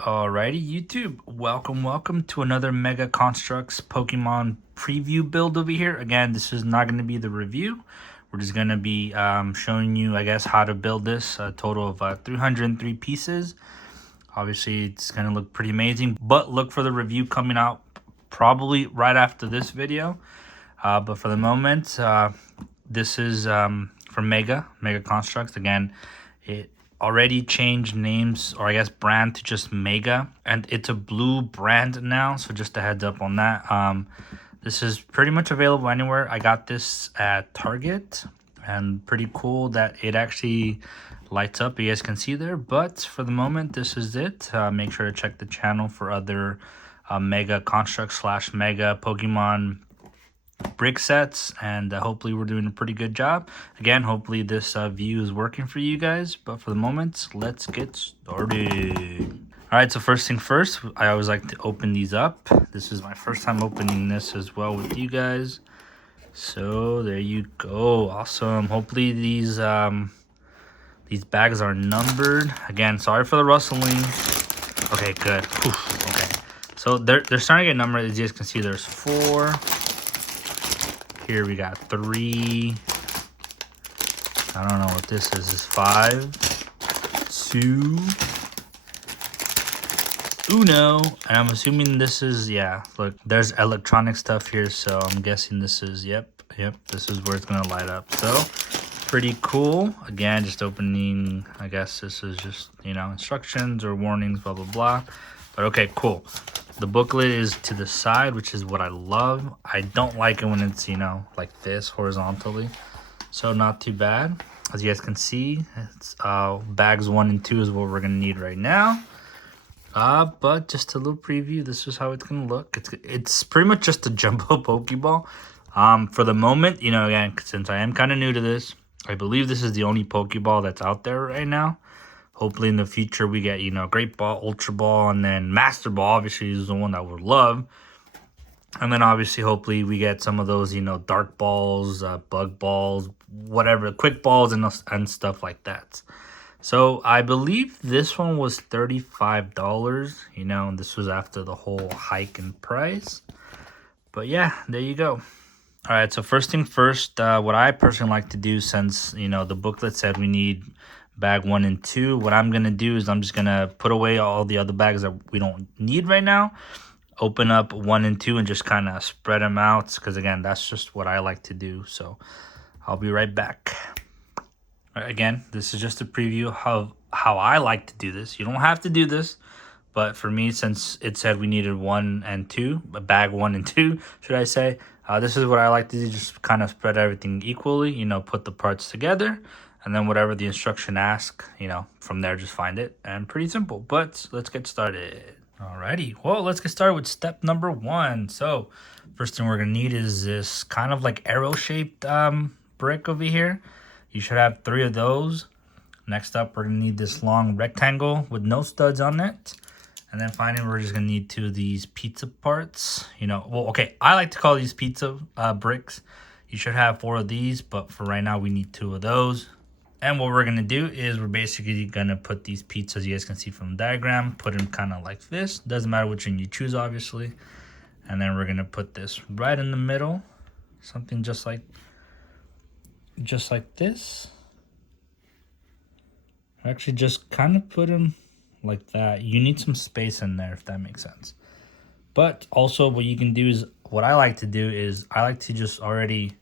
Alrighty, YouTube, welcome to another Mega Constructs Pokemon preview build over here. Again, this is not going to be the review. We're just going to be showing you, I guess, how to build this. A total of 303 pieces. Obviously, it's going to look pretty amazing, but look for the review coming out probably right after this video. But for the moment, this is from Mega Constructs. Again, it already changed names, or I guess brand, to just Mega, and it's a blue brand now, so just a heads up on that. This is pretty much available anywhere. I got this at Target, and pretty cool that it actually lights up, you guys can see there. But for the moment, this is it. Make sure to check the channel for other Mega Construct / Mega Pokemon brick sets, and hopefully we're doing a pretty good job. Again, hopefully this view is working for you guys, but for the moment, let's get started. All right, so first thing first, I always like to open these up. This is my first time opening this as well with you guys, so there you go. Awesome. Hopefully these bags are numbered. Again, sorry for the rustling. Okay, good. Whew. Okay, so they're starting to get numbered. As you guys can see, there's 4. Here we got 3. I don't know what this is. This is 5, 2, Uno, and I'm assuming this is, yeah, look, there's electronic stuff here, so I'm guessing this is, yep, this is where it's gonna light up. So pretty cool. Again, just opening, I guess this is just, you know, instructions or warnings, blah blah blah. But okay, cool. The booklet is to the side, which is what I love. I don't like it when it's, you know, like this horizontally. So not too bad. As you guys can see, it's bags 1 and 2 is what we're gonna need right now. But just a little preview. This is how it's gonna look. It's pretty much just a jumbo Pokeball. For the moment, you know, again, since I am kind of new to this, I believe this is the only Pokeball that's out there right now. Hopefully in the future we get, you know, Great Ball, Ultra Ball, and then Master Ball obviously is the one that we'd love. And then obviously hopefully we get some of those, you know, Dark Balls, Bug Balls, whatever, Quick Balls and stuff like that. So I believe this one was $35, you know, and this was after the whole hike in price. But yeah, there you go. All right, so first thing first, what I personally like to do, since, you know, the booklet said we need bag 1 and 2, what I'm gonna do is I'm just gonna put away all the other bags that we don't need right now, open up 1 and 2 and just kind of spread them out, because again, that's just what I like to do. So I'll be right back. All right, again, this is just a preview of how I like to do this. You don't have to do this, but for me, since it said we needed 1 and 2, bag 1 and 2, should I say, this is what I like to do. Just kind of spread everything equally, you know, put the parts together, and then whatever the instruction asks, you know, from there, just find it. And pretty simple, but let's get started. Alrighty, well, let's get started with step number 1. So first thing we're gonna need is this kind of like arrow-shaped brick over here. You should have 3 of those. Next up, we're gonna need this long rectangle with no studs on it. And then finally, we're just gonna need 2 of these pizza parts. You know, well, okay, I like to call these pizza bricks. You should have 4 of these, but for right now, we need 2 of those. And what we're gonna do is we're basically gonna put these pizzas, you guys can see from the diagram, put them kind of like this. Doesn't matter which one you choose, obviously. And then we're gonna put this right in the middle, something just like this. Actually, just kind of put them like that. You need some space in there, if that makes sense. But also what you can do is, what I like to do is I like to just already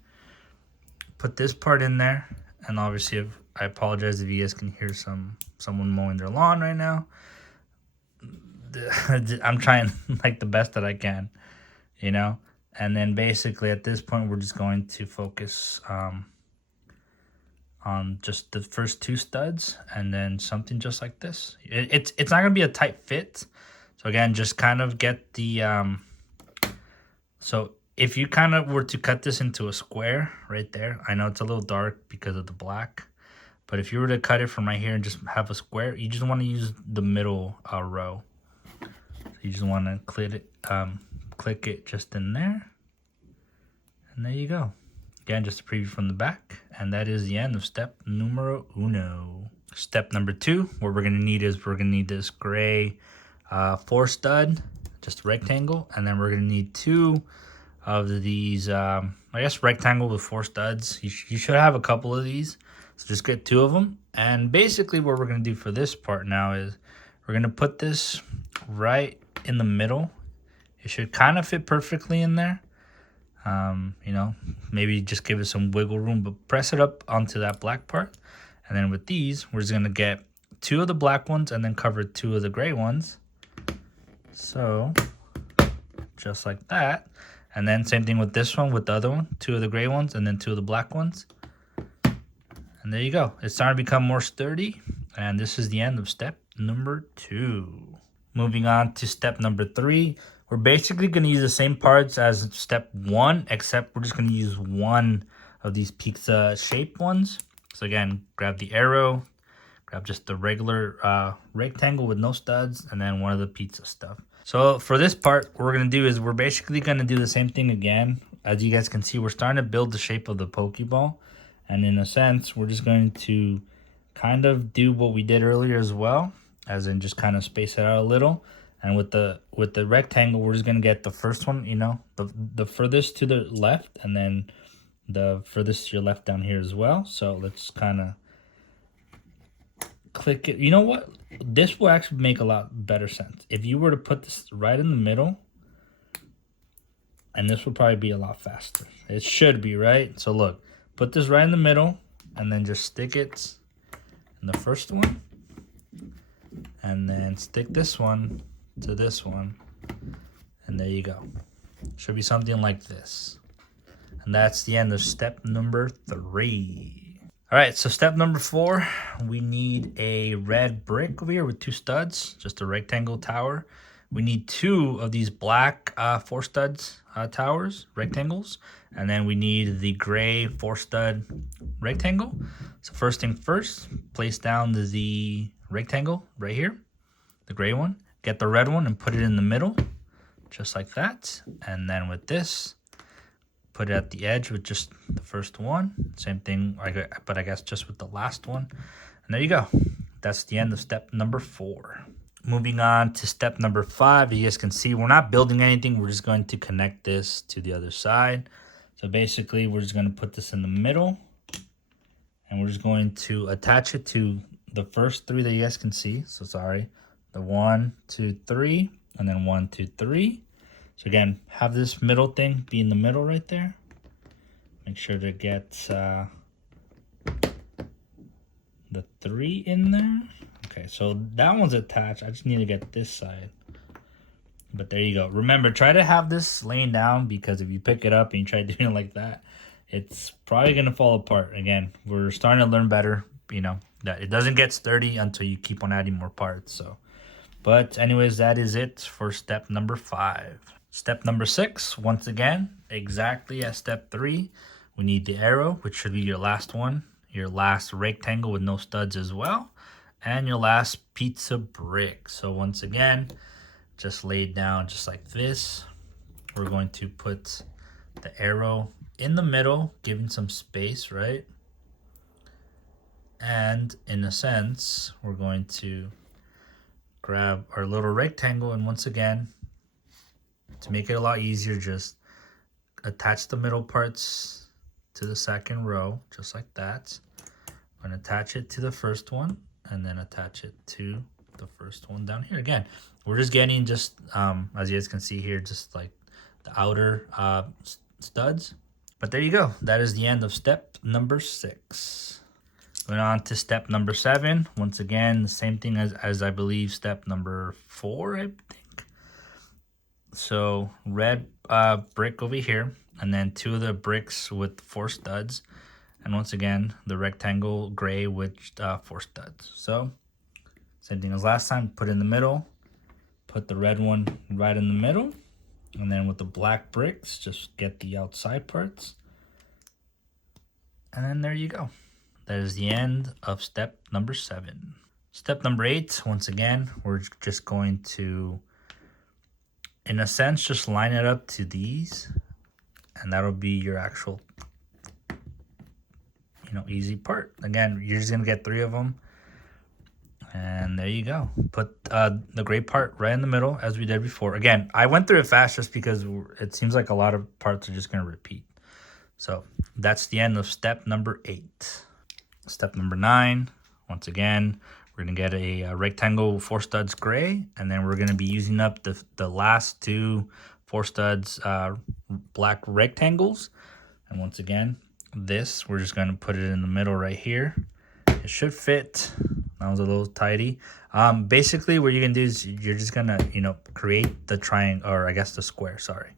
put this part in there. And obviously, I apologize if you guys can hear someone mowing their lawn right now. I'm trying like the best that I can, you know. And then basically at this point, we're just going to focus on just the first 2 studs, and then something just like this. It's not gonna be a tight fit. So again, just kind of get the so if you kind of were to cut this into a square right there, I know it's a little dark because of the black, but if you were to cut it from right here and just have a square, you just want to use the middle row. So you just want to click it just in there, and there you go. Again, just a preview from the back, and that is the end of step numero 1. Step number 2, what we're gonna need is we're gonna need this gray 4 stud, just a rectangle, and then we're gonna need 2 of these, I guess rectangle with 4 studs. You should have a couple of these, so just get 2 of them. And basically what we're gonna do for this part now is we're gonna put this right in the middle. It should kind of fit perfectly in there. You know, maybe just give it some wiggle room, but press it up onto that black part. And then with these, we're just gonna get 2 of the black ones and then cover 2 of the gray ones. So just like that. And then same thing with this one, with the other one, 2 of the gray ones and then 2 of the black ones. And there you go. It's starting to become more sturdy. And this is the end of step number 2. Moving on to step number 3. We're basically going to use the same parts as step 1, except we're just going to use one of these pizza shaped ones. So again, grab the arrow, grab just the regular rectangle with no studs, and then one of the pizza stuff. So for this part, what we're going to do is we're basically going to do the same thing again. As you guys can see, we're starting to build the shape of the Pokeball. And in a sense, we're just going to kind of do what we did earlier as well, as in just kind of space it out a little. And with the rectangle, we're just going to get the first one, you know, the furthest to the left, and then the furthest to your left down here as well. So let's kind of click it. You know what? This will actually make a lot better sense. If you were to put this right in the middle, and this will probably be a lot faster. It should be, right? So look, put this right in the middle, and then just stick it in the first one. And then stick this one to this one. And there you go. Should be something like this. And that's the end of step number 3. All right, so step number 4, we need a red brick over here with 2 studs, just a rectangle tower. We need 2 of these black 4 studs towers, rectangles. And then we need the gray 4 stud rectangle. So first thing first, place down the rectangle right here, the gray one. Get the red one and put it in the middle, just like that. And then with this, put it at the edge with just the first one. Same thing, but I guess just with the last one. And there you go. That's the end of step number 4. Moving on to step number 5, you guys can see we're not building anything. We're just going to connect this to the other side. So basically, we're just going to put this in the middle. And we're just going to attach it to the first 3 that you guys can see. So sorry. The 1, 2, 3, and then 1, 2, 3. So again, have this middle thing be in the middle right there. Make sure to get the 3 in there. Okay, so that one's attached. I just need to get this side. But there you go. Remember, try to have this laying down, because if you pick it up and you try doing it like that, it's probably going to fall apart. Again, we're starting to learn better, you know, that it doesn't get sturdy until you keep on adding more parts. So, but anyways, that is it for step number 5. Step number 6, once again, exactly as step 3, we need the arrow, which should be your last one, your last rectangle with no studs as well, and your last pizza brick. So once again, just lay it down just like this. We're going to put the arrow in the middle, giving some space, right? And in a sense, we're going to grab our little rectangle, and once again, to make it a lot easier, just attach the middle parts to the second row, just like that. I'm going to attach it to the first one, and then attach it to the first one down here. Again, we're just getting just, as you guys can see here, just like the outer studs. But there you go. That is the end of step number 6. Going on to step number 7. Once again, the same thing as I believe step number 4, I think. So red brick over here, and then 2 of the bricks with 4 studs. And once again, the rectangle gray with 4 studs. So same thing as last time, put in the middle, put the red one right in the middle. And then with the black bricks, just get the outside parts. And then there you go. That is the end of step number 7. Step number 8, once again, we're just going to, in a sense, just line it up to these. And that'll be your actual, you know, easy part. Again, you're just going to get 3 of them. And there you go. Put the gray part right in the middle as we did before. Again, I went through it fast just because it seems like a lot of parts are just going to repeat. So that's the end of step number 8. Step number 9, once again, we're going to get a rectangle 4 studs gray, and then we're going to be using up the last 2 4 studs black rectangles. And once again, this, we're just going to put it in the middle right here. It should fit. That was a little tidy. Basically, what you can do is you're just going to, create the triangle, or I guess the square, sorry.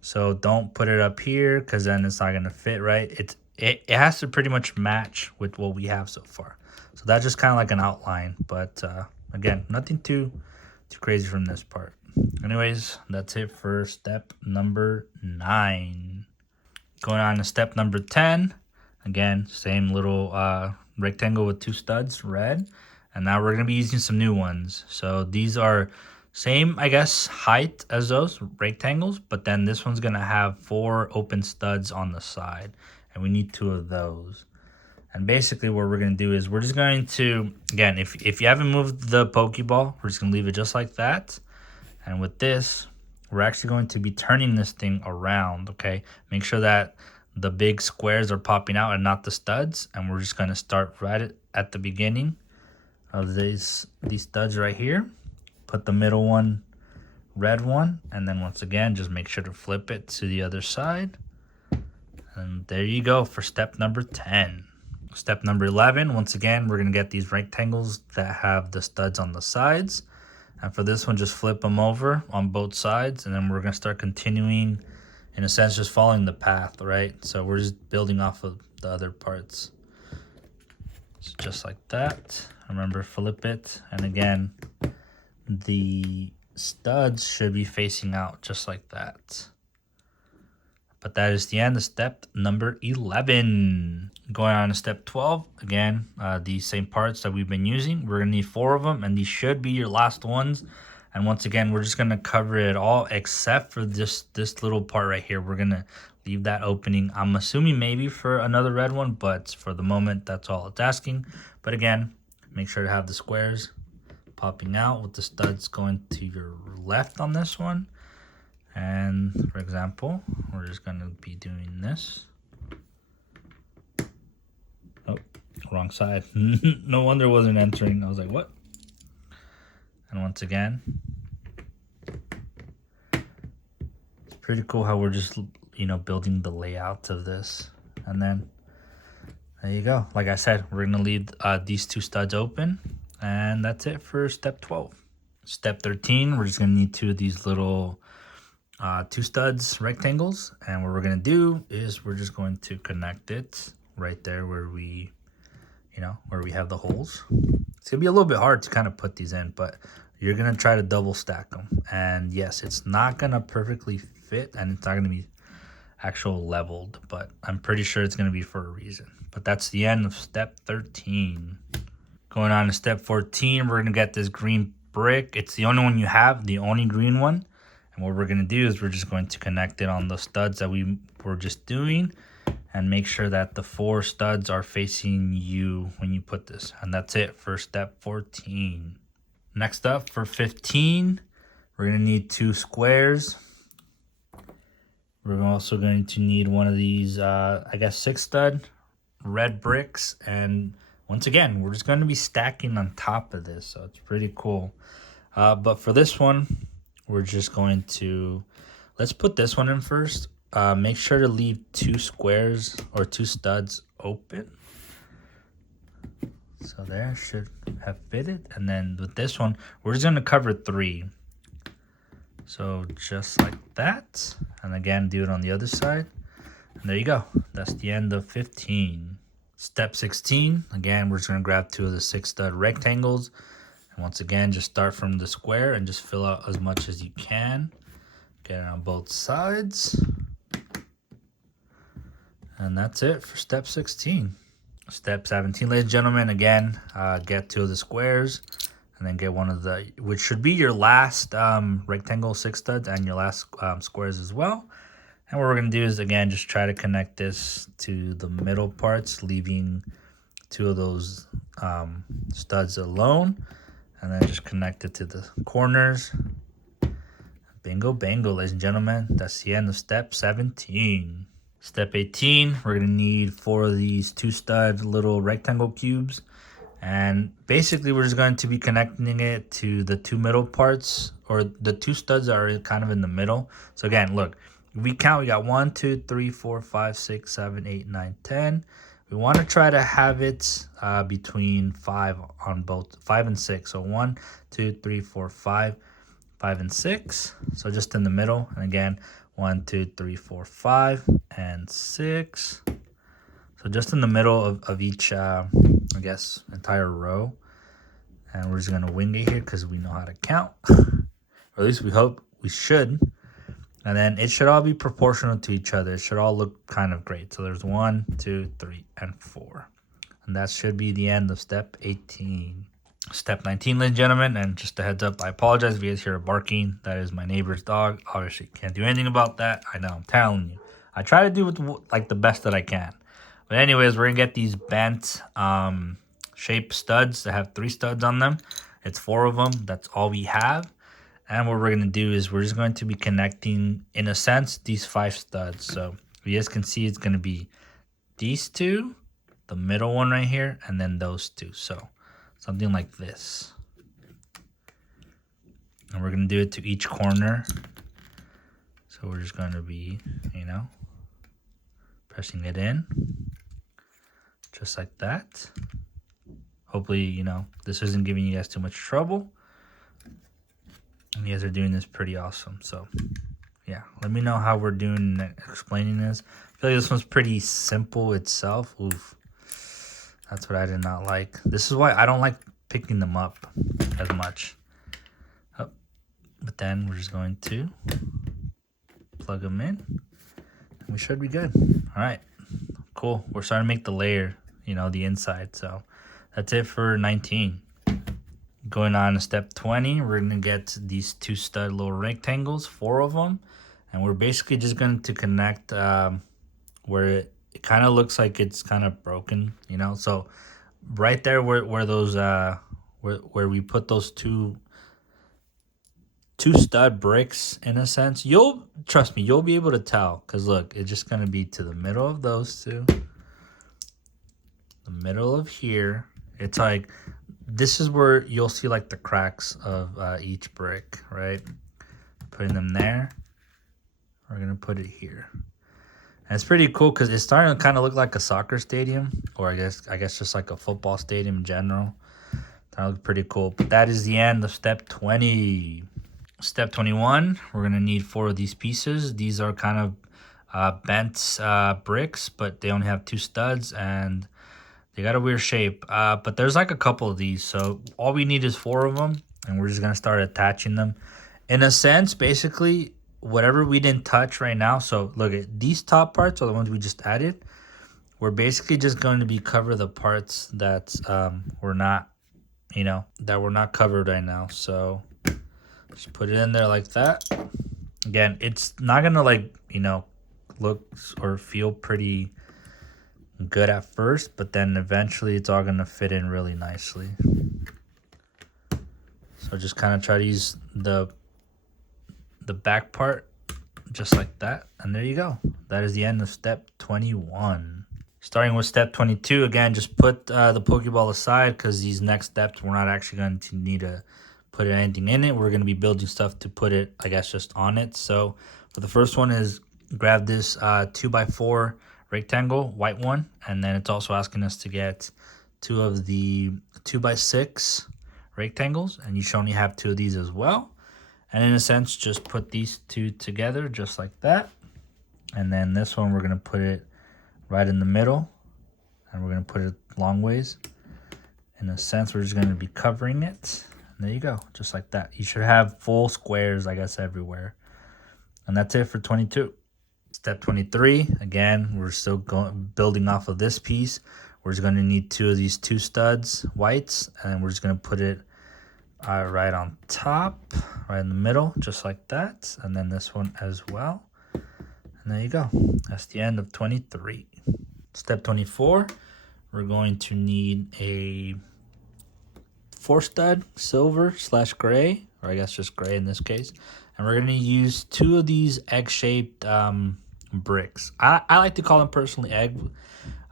So don't put it up here because then it's not going to fit right. It has to pretty much match with what we have so far. So that's just kind of like an outline. But again, nothing too crazy from this part. Anyways, that's it for step number 9. Going on to step number 10. Again, same little rectangle with 2 studs, red. And now we're going to be using some new ones. So these are same, I guess, height as those rectangles, but then this one's going to have 4 open studs on the side. And we need 2 of those. And basically what we're going to do is we're just going to, again, if you haven't moved the Pokeball, we're just going to leave it just like that. And with this, we're actually going to be turning this thing around, okay? Make sure that the big squares are popping out and not the studs. And we're just going to start right at the beginning of these studs right here. Put the middle one, red one, and then once again, just make sure to flip it to the other side. And there you go for step number 10. Step number 11, once again, we're going to get these rectangles that have the studs on the sides. And for this one, just flip them over on both sides. And then we're going to start continuing, in a sense, just following the path, right? So we're just building off of the other parts. So just like that. Remember, flip it. And again, the studs should be facing out just like that. But that is the end of step number 11. Going on to step 12, again, these same parts that we've been using. We're going to need 4 of them, and these should be your last ones. And once again, we're just going to cover it all except for this little part right here. We're going to leave that opening. I'm assuming maybe for another red one, but for the moment, that's all it's asking. But again, make sure to have the squares popping out with the studs going to your left on this one. And for example, we're just going to be doing this. Oh, wrong side. No wonder it wasn't entering. I was like, what? And once again, it's pretty cool how we're just, building the layout of this. And then there you go. Like I said, we're going to leave these 2 studs open. And that's it for step 12. Step 13, we're just going to need 2 of these little 2 studs rectangles, and what we're going to do is we're just going to connect it right there where we have the holes. It's going to be a little bit hard to kind of put these in, but you're going to try to double stack them. And yes, it's not going to perfectly fit, and it's not going to be actual leveled, but I'm pretty sure it's going to be for a reason. But that's the end of step 13. Going on to step 14, we're going to get this green brick. It's the only one you have, the only green one. And what we're going to do is we're just going to connect it on the studs that we were just doing and make sure that the 4 studs are facing you when you put this. And that's it for step 14. Next up for 15, we're going to need 2 squares. We're also going to need one of these, 6 stud red bricks. And once again, we're just going to be stacking on top of this. So it's pretty cool. But for this one, we're just going to, let's put this one in first. Make sure to leave 2 squares or 2 studs open. So there should have fitted. And then with this one, we're just going to cover 3. So just like that. And again, do it on the other side. And there you go. That's the end of 15. Step 16. Again, we're just going to grab 2 of the 6 stud rectangles. And once again, just start from the square and just fill out as much as you can. Get it on both sides. And that's it for step 16. Step 17, ladies and gentlemen, again, get 2 of the squares. And then get one of the, which should be your last rectangle 6 studs and your last squares as well. And what we're going to do is, again, just try to connect this to the middle parts, leaving 2 of those studs alone, and then just connect it to the corners. Bingo bango, ladies and gentlemen. That's the end of step 17. Step 18, we're gonna need 4 of these 2 stud little rectangle cubes. And basically we're just going to be connecting it to the 2 middle parts, or the 2 studs are kind of in the middle. So again, look, we count, we got 1, 2, 3, 4, 5, 6, 7, 8, 9, 10. We want to try to have it between 5 on both, 5 and 6. So 1, 2, 3, 4, 5, 5 and 6. So just in the middle. And again, 1, 2, 3, 4, 5 and 6. So just in the middle of each, I guess, entire row. And we're just going to wing it here because we know how to count. Or at least we hope we should. And then it should all be proportional to each other. It should all look kind of great. So there's 1, 2, 3, and 4. And that should be the end of step 18. Step 19, ladies and gentlemen. And just a heads up, I apologize if you guys hear barking. That is my neighbor's dog. Obviously, can't do anything about that. I know, I'm telling you. I try to do it like the best that I can. But anyways, we're going to get these bent shape studs that have 3 studs on them. It's 4 of them. That's all we have. And what we're going to do is we're just going to be connecting, in a sense, these 5 studs. So you guys can see it's going to be these 2, the middle one right here, and then those 2. So something like this. And we're going to do it to each corner. So we're just going to be, pressing it in. Just like that. Hopefully, this isn't giving you guys too much trouble. And you guys are doing this pretty awesome. So, yeah. Let me know how we're doing explaining this. I feel like this one's pretty simple itself. Oof. That's what I did not like. This is why I don't like picking them up as much. Oh. But then we're just going to plug them in. And we should be good. All right. Cool. We're starting to make the layer, the inside. So that's it for 19. Going on to step 20, we're going to get these 2 stud little rectangles, 4 of them. And we're basically just going to connect where it kind of looks like it's kind of broken, So right there where those, where we put those two stud bricks, in a sense, trust me, you'll be able to tell. Because look, it's just going to be to the middle of those 2. The middle of here. It's like, this is where you'll see like the cracks of each brick, right? Putting them there. We're going to put it here. And it's pretty cool because it's starting to kind of look like a soccer stadium. Or I guess just like a football stadium in general. That looks pretty cool. But that is the end of step 20. Step 21, we're going to need 4 of these pieces. These are kind of bent bricks, but they only have 2 studs. And they got a weird shape, but there's like a couple of these. So all we need is 4 of them, and we're just going to start attaching them. In a sense, basically, whatever we didn't touch right now. So look, at these top parts are the ones we just added. We're basically just going to be cover the parts that we're not, that we're not covered right now. So just put it in there like that. Again, it's not going to look or feel pretty good at first, but then eventually it's all going to fit in really nicely. So just kind of try to use the back part just like that, and there you go. That is the end of step 21. Starting with step 22, again, just put the Pokeball aside because these next steps we're not actually going to need to put anything in it. We're going to be building stuff to put it, I guess, just on it. So for the first one is grab this 2x4 rectangle, white one, and then it's also asking us to get 2 of the 2x6 rectangles, and you should only have 2 of these as well. And in a sense, just put these 2 together just like that. And then this one, we're going to put it right in the middle, and we're going to put it long ways. In a sense, we're just going to be covering it. And there you go, just like that. You should have full squares, I guess, everywhere. And that's it for 22. Step 23, again, we're still building off of this piece. We're just going to need 2 of these 2 studs, whites, and we're just going to put it right on top, right in the middle, just like that. And then this one as well. And there you go. That's the end of 23. Step 24, we're going to need a 4-stud silver/gray, or I guess just gray in this case. And we're going to use 2 of these egg-shaped bricks. I like to call them personally egg.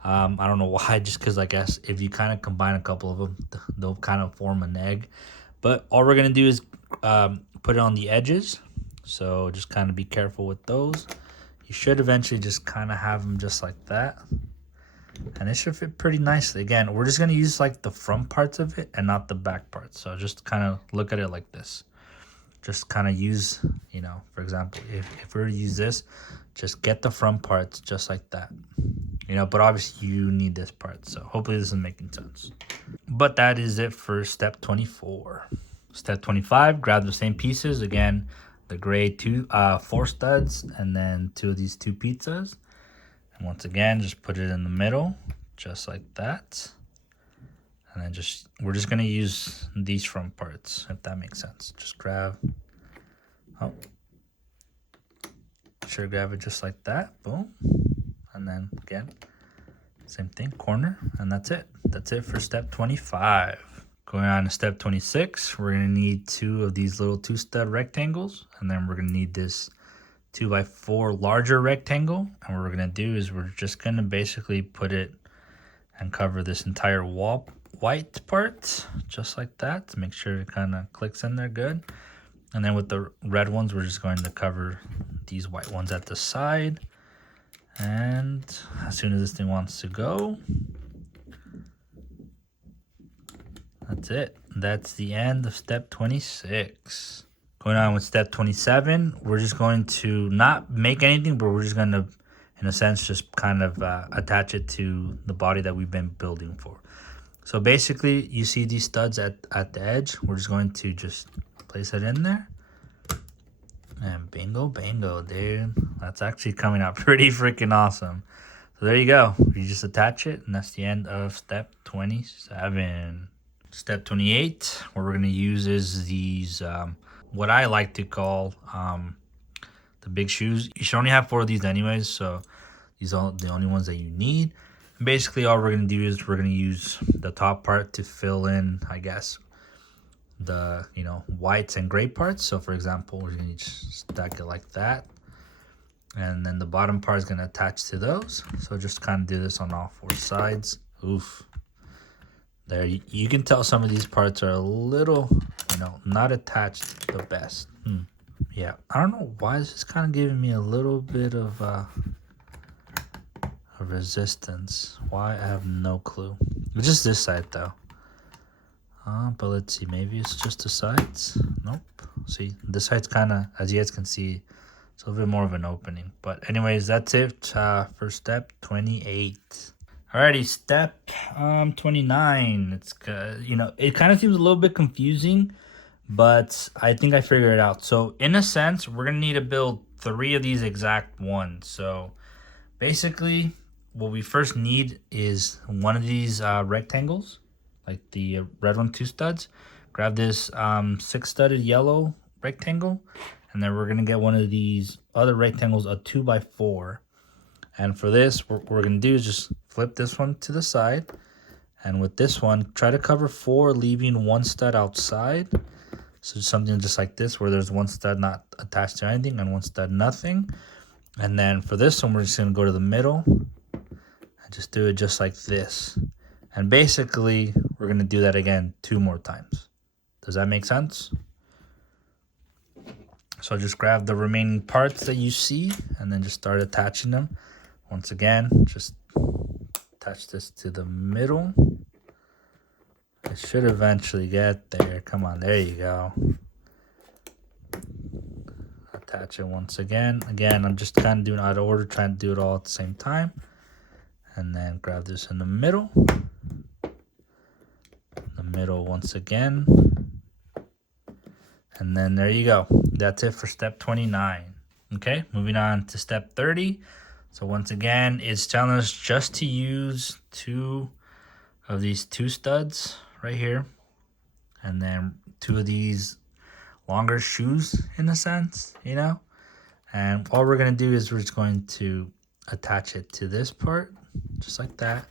I don't know why, just because I guess if you kind of combine a couple of them, they'll kind of form an egg. But all we're going to do is put it on the edges. So just kind of be careful with those. You should eventually just kind of have them just like that. And it should fit pretty nicely. Again, we're just going to use like the front parts of it and not the back parts. So just kind of look at it like this. Just kind of use, you know, for example, if we were to use this, just get the front parts just like that. You know, but obviously you need this part. So hopefully this is making sense. But that is it for step 24. Step 25, grab the same pieces. Again, the gray 4 studs and then 2 of these 2 pizzas. And once again, just put it in the middle, just like that. And then we're just gonna use these front parts, if that makes sense. Just grab, grab it just like that, boom. And then again, same thing, corner, and that's it. That's it for step 25. Going on to step 26, we're gonna need 2 of these little 2-stud rectangles, and then we're gonna need this 2x4 larger rectangle. And what we're gonna do is we're just gonna basically put it and cover this entire wall white part, just like that, to make sure it kind of clicks in there good. And then with the red ones, we're just going to cover these white ones at the side. And as soon as this thing wants to go, that's it. That's the end of step 26. Going on with step 27, we're just going to not make anything, but we're just going to, in a sense, just kind of attach it to the body that we've been building for. So basically, you see these studs at the edge. We're just going to just place it in there. And bingo, bango, dude. That's actually coming out pretty freaking awesome. So there you go. You just attach it, and that's the end of step 27. Step 28, what we're going to use is these, what I like to call the big shoes. You should only have 4 of these anyways, so these are the only ones that you need. And basically, all we're going to do is we're going to use the top part to fill in, I guess, the, you know, whites and gray parts. So for example, we're going to just stack it like that. And then the bottom part is going to attach to those. So just kind of do this on all 4 sides. Oof. There, you can tell some of these parts are a little, you know, not attached the best. Yeah, I don't know why this is kind of giving me a little bit of a resistance. Why, I have no clue. It's just this side though. But let's see, maybe it's just the sides. Nope. See, this side's kind of, as you guys can see, it's a little bit more of an opening. But anyways, that's it for step 28. Alrighty, step 29. It's you know, it kind of seems a little bit confusing, but I think I figured it out. So in a sense, we're gonna need to build 3 of these exact ones. So basically, what we first need is one of these rectangles, like the red one, 2 studs. Grab this 6-studded yellow rectangle, and then we're gonna get one of these other rectangles, a 2x4. And for this, what we're going to do is just flip this one to the side. And with this one, try to cover 4, leaving 1 stud outside. So something just like this, where there's 1 stud not attached to anything and 1 stud nothing. And then for this one, we're just going to go to the middle and just do it just like this. And basically, we're going to do that again 2 more times. Does that make sense? So just grab the remaining parts that you see and then just start attaching them. Once again, just attach this to the middle. It should eventually get there. Come on, there you go. Attach it once again. Again, I'm just kind of doing out of order, trying to do it all at the same time. And then grab this in the middle. The middle once again. And then there you go. That's it for step 29. Okay, moving on to step 30. So once again, it's telling us just to use 2 of these 2 studs right here. And then 2 of these longer shoes, in a sense, you know. And all we're going to do is we're just going to attach it to this part, just like that.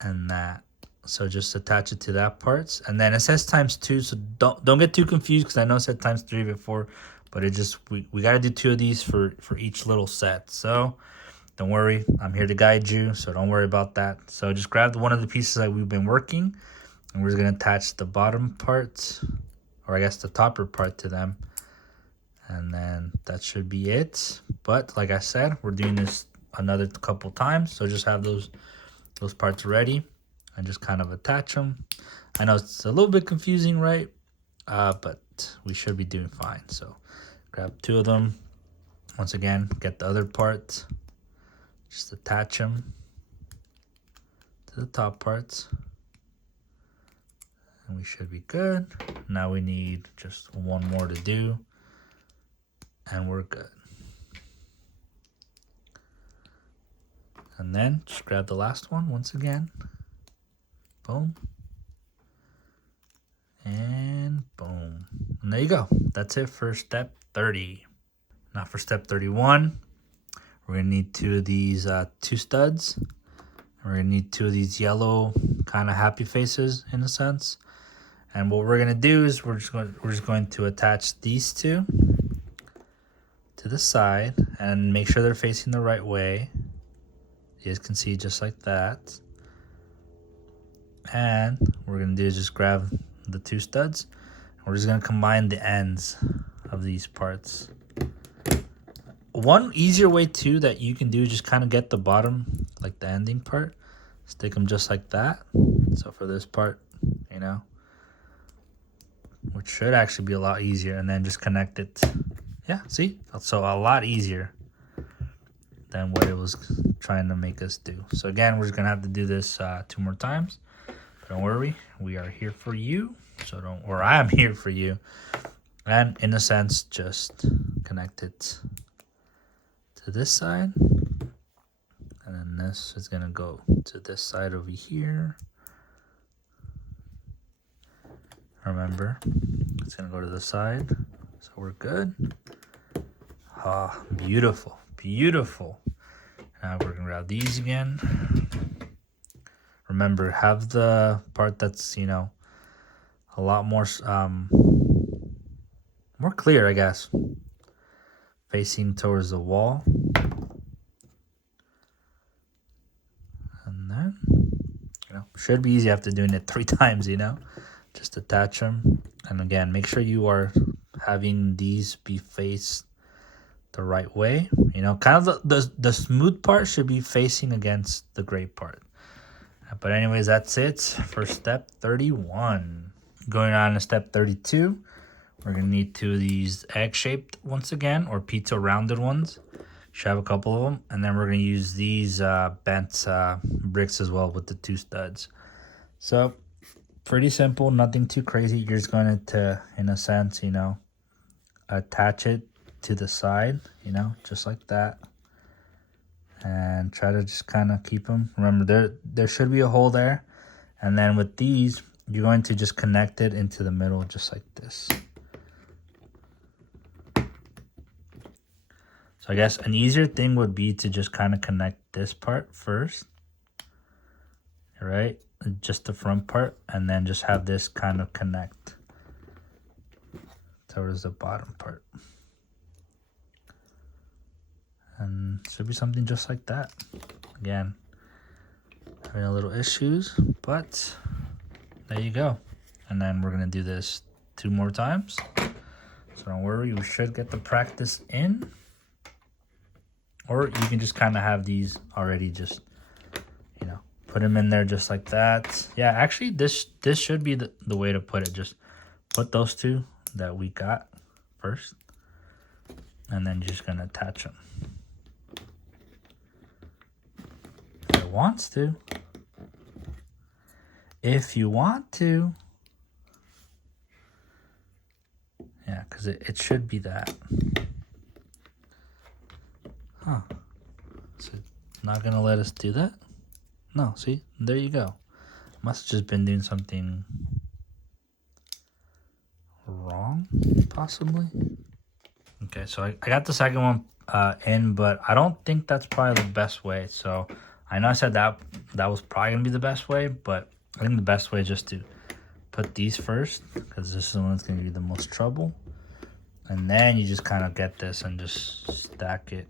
and that. So just attach it to that parts, and then it says ×2, so don't get too confused, because I know it said ×3 before, but it just we got to do 2 of these for each little set. So don't worry, I'm here to guide you, so don't worry about that. So just grab one of the pieces that we've been working, and we're just gonna attach the bottom parts, or I guess the topper part, to them, and then that should be it. But like I said, we're doing this another couple times, so just have those parts ready and just kind of attach them. I know it's a little bit confusing, right? But we should be doing fine. So grab 2 of them. Once again, get the other parts, just attach them to the top parts, and we should be good. Now we need just one more to do, and we're good. And then just grab the last one once again. Boom. And boom. And there you go. That's it for step 30. Now for step 31, we're going to need 2 of these 2 studs. We're going to need 2 of these yellow kind of happy faces, in a sense. And what we're going to do is we're just going to attach these 2 to the side and make sure they're facing the right way. You guys can see, just like that. And what we're going to do is just grab the 2 studs. We're just going to combine the ends of these parts. One easier way too that you can do is just kind of get the bottom, like the ending part, stick them just like that. So for this part, you know, which should actually be a lot easier, and then just connect it. Yeah, see? So a lot easier than what it was trying to make us do. So again, we're just gonna have to do this 2 more times. But don't worry, we are here for you. So or I'm here for you. And in a sense, just connect it to this side. And then this is gonna go to this side over here. Remember, it's gonna go to the side. So we're good. Ah, beautiful, beautiful. Now we're gonna grab these again. Remember, have the part that's, you know, a lot more more clear, I guess, facing towards the wall. And then, you know, should be easy after doing it 3 times, you know. Just attach them, and again, make sure you are having these be faced the right way. You know, kind of the smooth part should be facing against the gray part. But anyways, that's it for step 31. Going on to step 32, we're gonna need 2 of these egg-shaped once again, or pizza rounded ones. Should have a couple of them, and then we're gonna use these bent bricks as well with the 2 studs. So pretty simple, nothing too crazy. You're just going to, in a sense, you know, attach it to the side, you know, just like that. And try to just kind of keep them. Remember, there should be a hole there. And then with these, you're going to just connect it into the middle, just like this. So I guess an easier thing would be to just kind of connect this part first. All right, just the front part, and then just have this kind of connect towards the bottom part. And it should be something just like that. Again, having a little issues, but there you go. And then we're gonna do this 2 more times. So don't worry, we should get the practice in. Or you can just kind of have these already, just, you know, put them in there just like that. Yeah, actually, this should be the way to put it. Just put those 2 that we got first, and then you're just gonna attach them. If it wants to. If you want to. Yeah, because it should be that. Huh. So not gonna let us do that? No, see? There you go. Must have just been doing something wrong, possibly. Okay, so I got the second one in, but I don't think that's probably the best way. So I know I said that was probably gonna be the best way, but I think the best way is just to put these first, because this is the one that's gonna be the most trouble. And then you just kind of get this and just stack it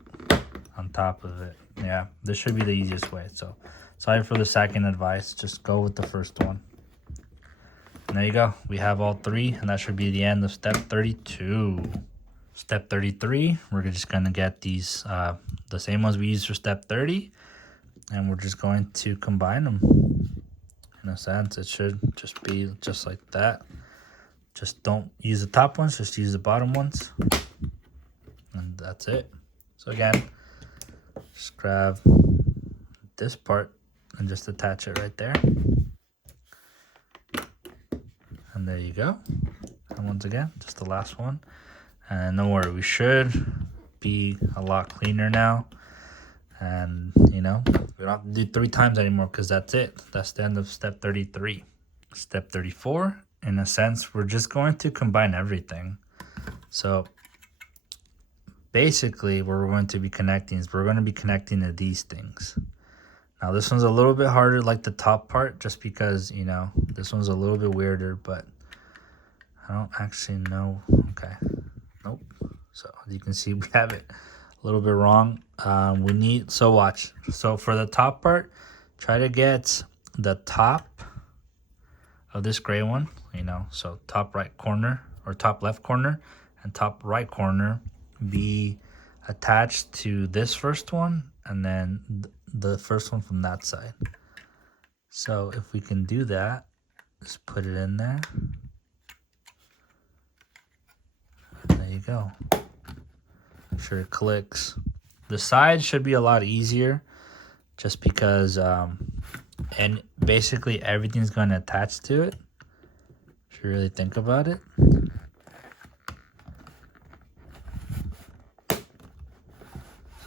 on top of it. Yeah, this should be the easiest way. So sorry for the second advice, just go with the first one. And there you go, we have all three, and that should be the end of step 32. Step 33, we're just gonna get these the same ones we used for step 30, and we're just going to combine them. In a sense, it should just be just like that. Just don't use the top ones, just use the bottom ones, and that's it. So again, just grab this part and just attach it right there, and there you go. And once again, just the last one, and don't worry, we should be a lot cleaner now. And you know, we don't have to do 3 times anymore, because that's it. That's the end of step 33. Step 34, in a sense, we're just going to combine everything. So basically what we're going to be connecting is we're going to be connecting to these things. Now this one's a little bit harder, like the top part, just because, you know, this one's a little bit weirder, but I don't actually know. Okay, nope. So as you can see, we have it a little bit wrong. We need, so watch. So for the top part, try to get the top of this gray one, you know, so top right corner or top left corner and top right corner be attached to this first one, and then the first one from that side. So if we can do that, just put it in there. There you go. Make sure it clicks. The side should be a lot easier, just because and basically everything's going to attach to it, if you really think about it. So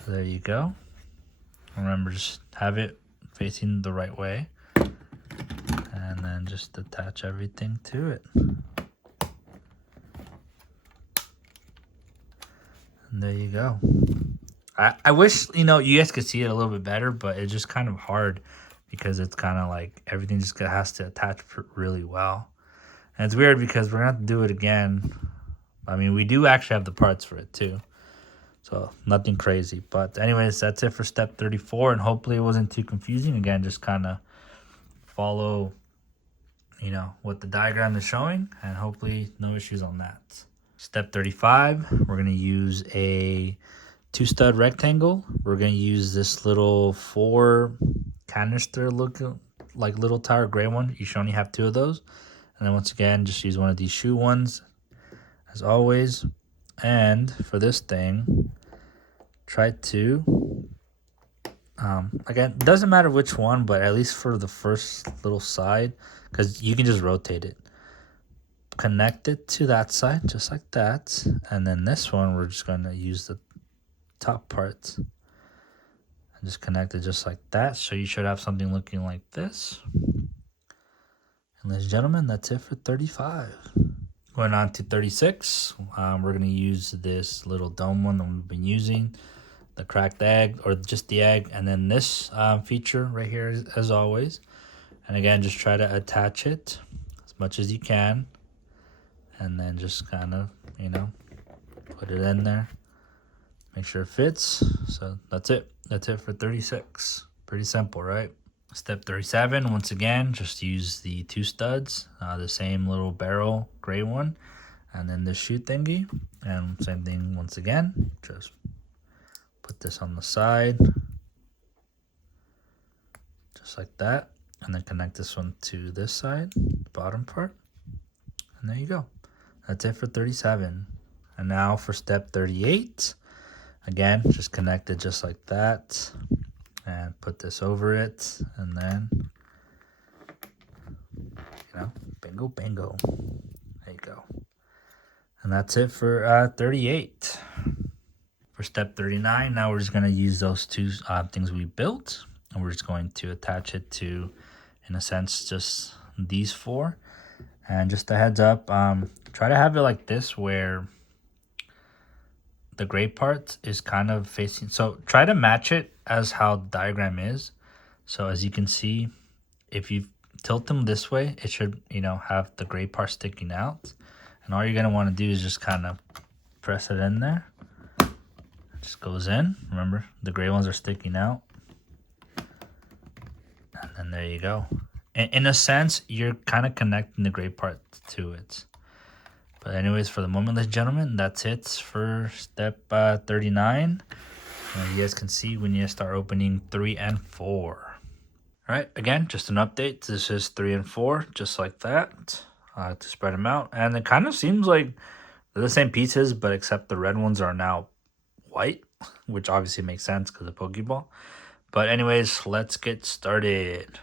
there you go. Remember, just have it facing the right way, and then just attach everything to it. And there you go. I wish, you know, you guys could see it a little bit better, but it's just kind of hard because it's kind of like everything just has to attach really well. And it's weird because we're going to have to do it again. I mean, we do actually have the parts for it too. So nothing crazy. But anyways, that's it for step 34. And hopefully it wasn't too confusing. Again, just kind of follow, you know, what the diagram is showing. And hopefully no issues on that. Step 35, we're going to use a 2-stud rectangle. We're going to use this little 4 canister looking like little tower gray one. You should only have 2 of those. And then once again, just use one of these shoe ones as always. And for this thing, try to, again, it doesn't matter which one, but at least for the first little side, because you can just rotate it. Connect it to that side, just like that. And then this one, we're just going to use the top part and just connect it just like that. So you should have something looking like this. And ladies and gentlemen, that's it for 35. Going on to 36, we're going to use this little dome one that we've been using, the cracked egg, or just the egg, and then this feature right here as always. And again, just try to attach it as much as you can, and then just kind of, you know, put it in there, make sure it fits. So that's it. That's it for 36. Pretty simple, right? Step 37, once again, just use the 2 studs, the same little barrel gray one, and then the shoe thingy. And same thing once again, just put this on the side, just like that. And then connect this one to this side, the bottom part. And there you go. That's it for 37. And now for step 38, again, just connect it just like that. And put this over it, and then, you know, bingo, bingo. There you go. And that's it for 38. For step 39, now we're just going to use those 2 things we built, and we're just going to attach it to, in a sense, just these 4. And just a heads up, try to have it like this, where the gray part is kind of facing, so try to match it as how the diagram is. So as you can see, if you tilt them this way, it should, you know, have the gray part sticking out. And all you're gonna want to do is just kind of press it in there. It just goes in. Remember, the gray ones are sticking out. And then there you go. In a sense, you're kind of connecting the gray part to it. But anyways, for the moment, ladies and gentlemen, that's it for step 39. And you guys can see we need to start opening 3 and 4. All right, again, just an update. This is 3 and 4, just like that, to spread them out. And it kind of seems like they're the same pieces, but except the red ones are now white, which obviously makes sense because of Pokeball. But anyways, let's get started.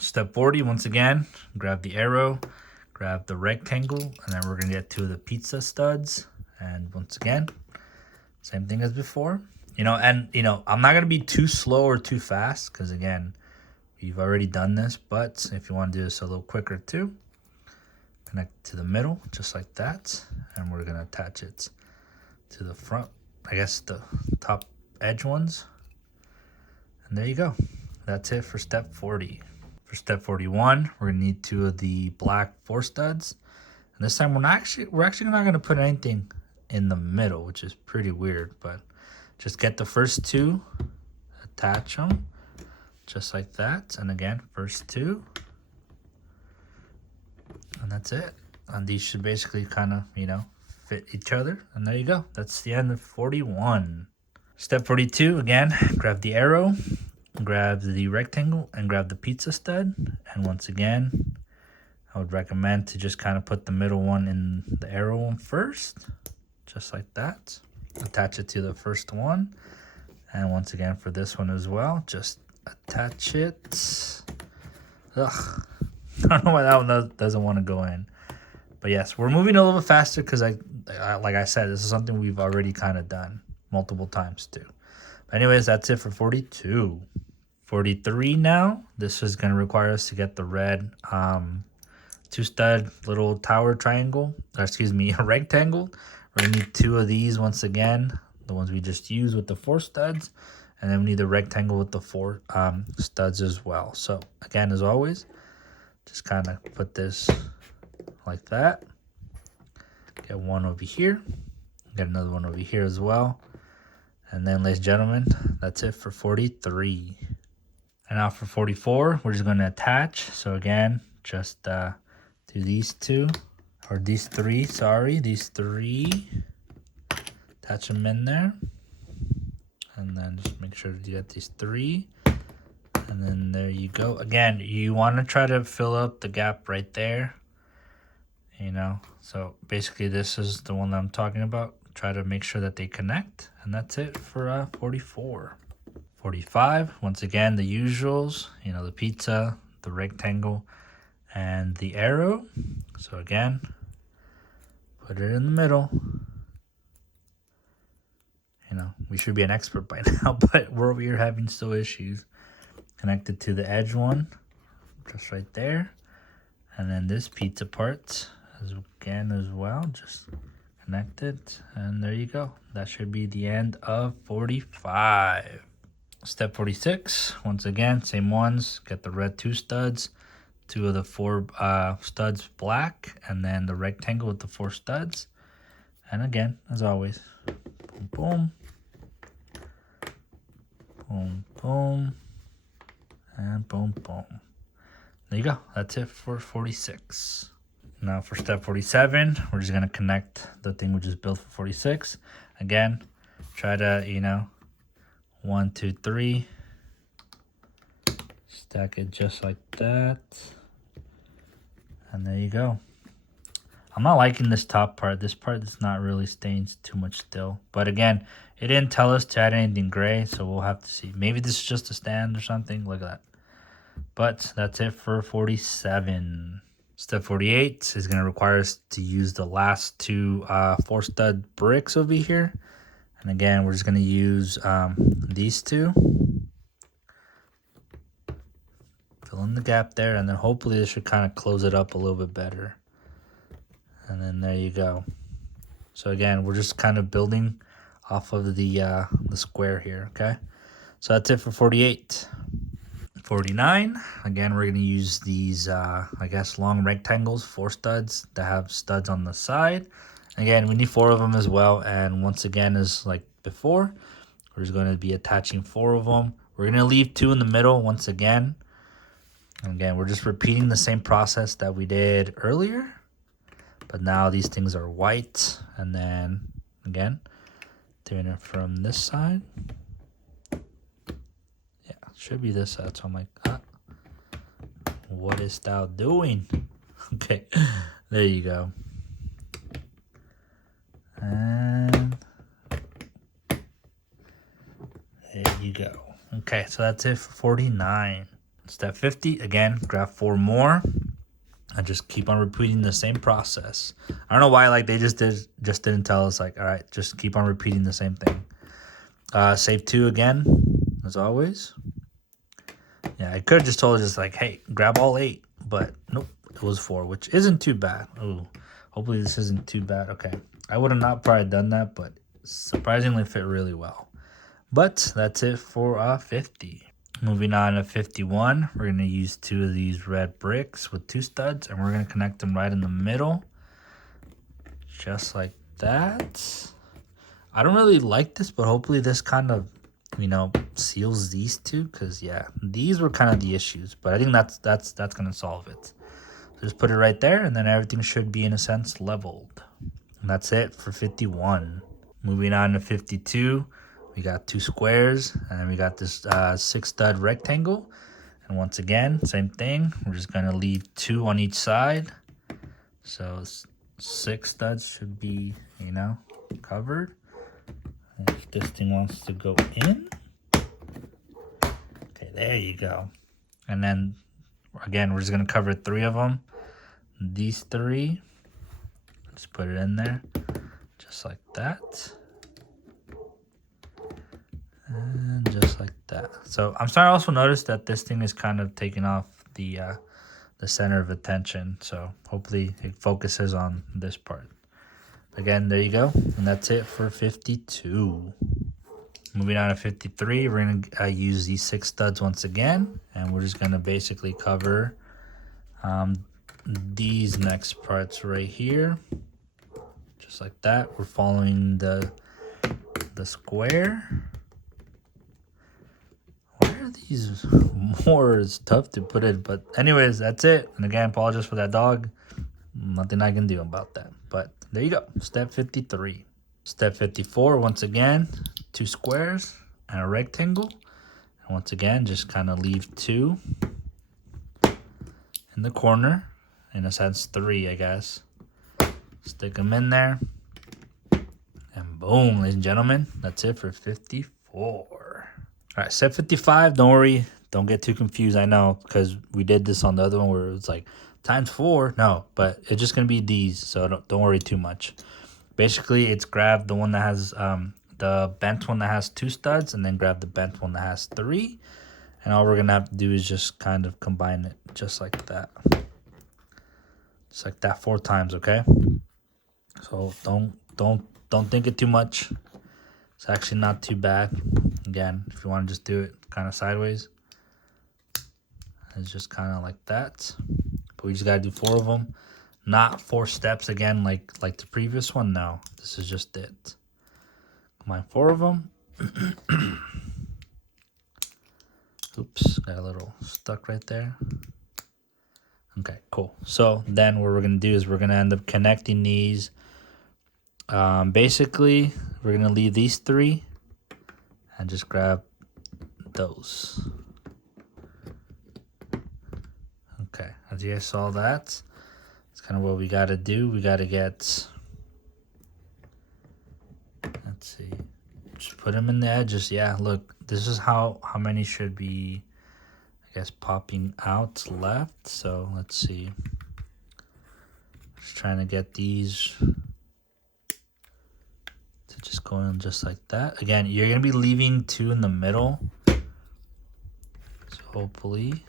Step 40, once again, grab the arrow, grab the rectangle, and then we're going to get 2 of the pizza studs. And once again, same thing as before. You know, and, you know, I'm not going to be too slow or too fast because, again, we've already done this. But if you want to do this a little quicker too, connect to the middle, just like that. And we're going to attach it to the front, I guess the top edge ones. And there you go. That's it for step 40. For step 41, we're going to need 2 of the black 4 studs. And this time we're actually not going to put anything in the middle, which is pretty weird, but just get the first 2, attach them just like that. And again, first 2. And that's it. And these should basically kind of, you know, fit each other. And there you go. That's the end of 41. Step 42, again, grab the arrow, grab the rectangle, and grab the pizza stud. And once again, I would recommend to just kind of put the middle one in the arrow one first, just like that. Attach it to the first one. And once again, for this one as well, just attach it. Ugh. I don't know why that one doesn't want to go in. But yes, we're moving a little bit faster because, like I said, this is something we've already kind of done multiple times too. But anyways, that's it for 42. 43 now. This is going to require us to get the red 2 stud little tower triangle. Or excuse me, a rectangle. We're going to need 2 of these once again. The ones we just used with the 4 studs. And then we need the rectangle with the 4 studs as well. So again, as always, just kind of put this like that. Get one over here. Get another one over here as well. And then, ladies and gentlemen, that's it for 43. And now for 44, we're just going to attach. So again, just do these 2, or these 3, sorry, these 3. Attach them in there. And then just make sure you get these 3. And then there you go. Again, you want to try to fill up the gap right there. You know, so basically this is the one that I'm talking about. Try to make sure that they connect. And that's it for 44. 45, once again, the usuals. You know, the pizza, the rectangle, and the arrow. So again, put it in the middle. You know, we should be an expert by now, but we're over here having still issues. Connected to the edge one, just right there. And then this pizza part, again as well, just connect it. And there you go. That should be the end of 45. Step 46, once again, same ones. Get the red 2 studs, 2 of the 4 studs black, and then the rectangle with the 4 studs. And again, as always, boom, boom, boom, boom, and boom, boom. There you go. That's it for 46. Now for step 47, we're just going to connect the thing we just built for 46. Again, try to, you know, 1, 2, 3. Stack it just like that. And there you go. I'm not liking this top part. This part is not really staying too much still. But again, it didn't tell us to add anything gray, so we'll have to see. Maybe this is just a stand or something. Look at that. But that's it for 47. Step 48 is going to require us to use the last 2 4 stud bricks over here. And again, we're just going to use these 2. Fill in the gap there, and then hopefully this should kind of close it up a little bit better. And then there you go. So again, we're just kind of building off of the square here, okay? So that's it for 48. 49. Again, we're going to use these, I guess, long rectangles, 4 studs that have studs on the side. Again, we need 4 of them as well. And once again, as like before, we're just going to be attaching 4 of them. We're going to leave 2 in the middle once again. And again, we're just repeating the same process that we did earlier. But now these things are white. And then, again, doing it from this side. Yeah, it should be this side. So I'm like, what is thou doing? Okay, there you go. And there you go. Okay, so that's it for 49. Step 50, again, grab 4 more. And just keep on repeating the same process. I don't know why, like, they just didn't tell us, like, all right, just keep on repeating the same thing. Save 2 again, as always. Yeah, I could have just told us, like, hey, grab all 8. But nope, it was 4, which isn't too bad. Ooh, hopefully this isn't too bad. Okay, I would have not probably done that, but surprisingly fit really well. But that's it for 50. Moving on to 51, we're going to use 2 of these red bricks with 2 studs, and we're going to connect them right in the middle, just like that. I don't really like this, but hopefully this kind of, you know, seals these 2, because yeah, these were kind of the issues, but I think that's going to solve it. So just put it right there, and then everything should be in a sense leveled. And that's it for 51. Moving on to 52. We got 2 squares, and we got this 6 stud rectangle. And once again, same thing. We're just going to leave 2 on each side. So 6 studs should be, you know, covered. And if this thing wants to go in. Okay, there you go. And then, again, we're just going to cover 3 of them. These 3. Let's put it in there. Just like that. And just like that. So I'm starting to also notice that this thing is kind of taking off the center of attention. So hopefully it focuses on this part. Again, there you go. And that's it for 52. Moving on to 53, we're going to use these 6 studs once again. And we're just going to basically cover these next parts right here. Just like that. We're following the square. Why are these more? It's tough to put it, but anyways, that's it. And again, apologize for that dog. Nothing I can do about that. But there you go. Step 53. Step 54, once again, 2 squares and a rectangle. And once again, just kind of leave 2 in the corner. In a sense, 3, I guess. Stick them in there. And boom, ladies and gentlemen, that's it for 54. All right, step 55, don't worry. Don't get too confused. I know, because we did this on the other one where it was like times 4. No, but it's just going to be these, so don't worry too much. Basically, it's grab the one that has the bent one that has 2 studs, and then grab the bent one that has 3. And all we're going to have to do is just kind of combine it just like that. Just like that 4 times, okay? So don't think it too much. It's actually not too bad. Again, if you want to just do it kind of sideways, it's just kind of like that. But we just got to do 4 of them. Not 4 steps again like the previous one. No, this is just it. Combine 4 of them. Oops, got a little stuck right there. Okay, cool. So then what we're going to do is we're going to end up connecting these. Basically, we're going to leave these 3 and just grab those. Okay, as you guys saw that, it's kind of what we got to do. We got to get, let's see, just put them in the edges. Yeah, look, this is how many should be, I guess, popping out left. So let's see. Just trying to get these to just go in just like that. Again, you're going to be leaving 2 in the middle. So hopefully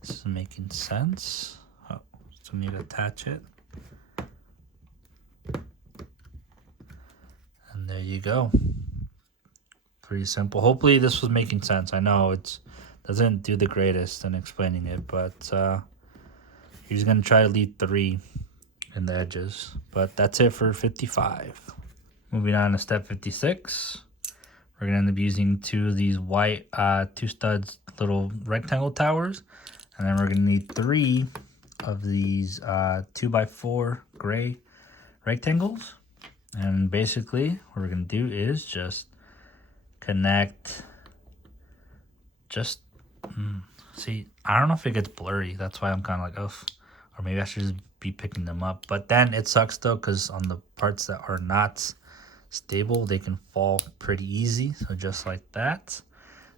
this is making sense. Oh, so we need to attach it. And there you go. Pretty simple. Hopefully this was making sense. I know it doesn't do the greatest in explaining it, but you're just gonna try to leave 3 in the edges. But that's it for 55. Moving on to step 56. We're gonna end up using 2 of these white 2 studs little rectangle towers, and then we're gonna need 3 of these 2x4 gray rectangles. And basically what we're gonna do is just connect see, I don't know if it gets blurry. That's why I'm kind of like, oh, or maybe I should just be picking them up. But then it sucks though, because on the parts that are not stable, they can fall pretty easy. So just like that.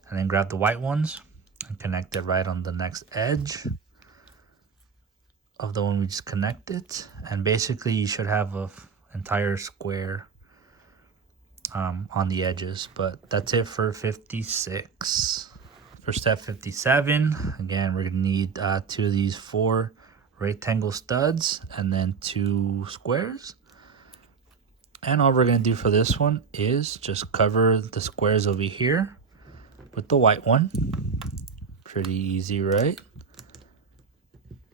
And then grab the white ones and connect it right on the next edge of the one we just connected. And basically you should have a entire square on the edges. But that's it for 56. For step 57, again, we're gonna need 2 of these 4 rectangle studs and then 2 squares. And all we're gonna do for this one is just cover the squares over here with the white one. Pretty easy, right?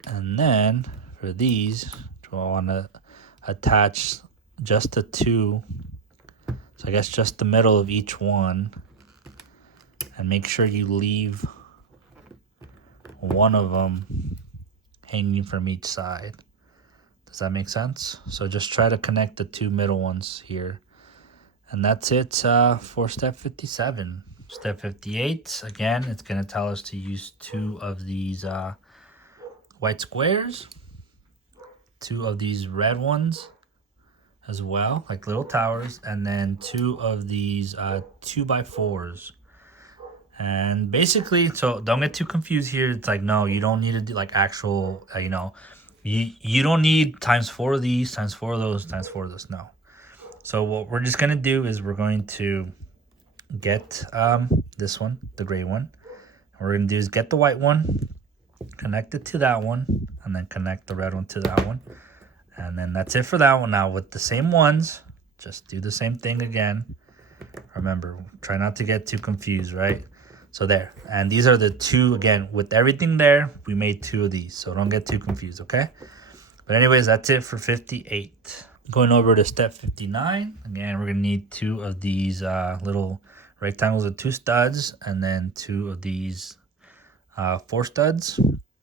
And then for these, I wanna attach just the 2, so I guess just the middle of each one. And make sure you leave one of them hanging from each side. Does that make sense? So just try to connect the 2 middle ones here. And that's it for step 57. Step 58, again, it's going to tell us to use 2 of these white squares, 2 of these red ones as well, like little towers, and then 2 of these 2x4s. And basically, so don't get too confused here. It's like, no, you don't need to do like actual, you don't need times 4 of these, times 4 of those, times 4 of this. No. So what we're just going to do is we're going to get this one, the gray one. What we're going to do is get the white one, connect it to that one, and then connect the red one to that one. And then that's it for that one. Now with the same ones, just do the same thing again. Remember, try not to get too confused, right? So there, and these are the 2, again, with everything there, we made 2 of these, so don't get too confused, okay? But anyways, that's it for 58. Going over to step 59, again, we're gonna need 2 of these little rectangles with 2 studs, and then 2 of these 4 studs,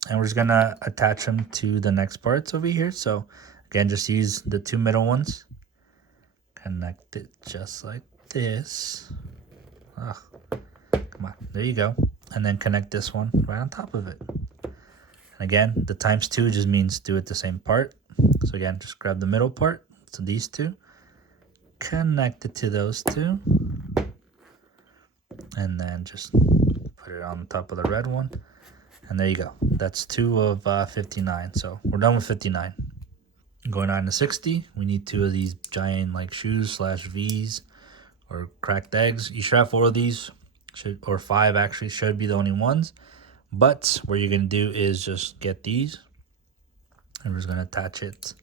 and we're just gonna attach them to the next parts over here. So again, just use the 2 middle ones, connect it just like this. Come on, there you go. And then connect this one right on top of it. And again, the times 2 just means do it the same part. So again, just grab the middle part, so these 2, connect it to those 2, and then just put it on top of the red one. And there you go. That's 2 of 59. So we're done with 59. Going on to 60, we need 2 of these giant like shoes / V's or cracked eggs. You should have 4 of these. Or 5 actually should be the only ones. But what you're going to do is just get these, and we're just going to attach it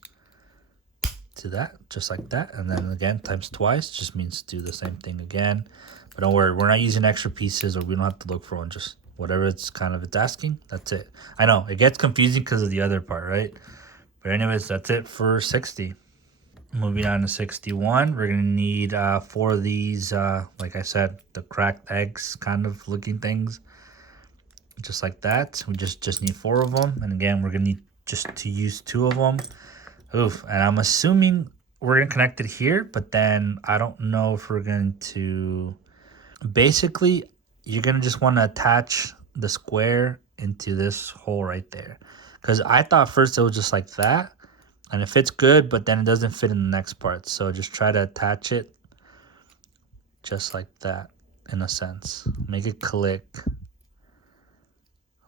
to that, just like that. And then again, times twice just means do the same thing again. But don't worry, we're not using extra pieces, or we don't have to look for one. Just whatever it's asking, that's it. I know it gets confusing because of the other part, right? But anyways, that's it for 60. Moving on to 61, we're going to need 4 of these, like I said, the cracked eggs kind of looking things. Just like that. We just need 4 of them. And again, we're going to need just to use 2 of them. Oof. And I'm assuming we're going to connect it here, but then I don't know if we're going to... Basically, you're going to just want to attach the square into this hole right there. Because I thought first it was just like that. And it fits good, but then it doesn't fit in the next part. So just try to attach it just like that, in a sense. Make it click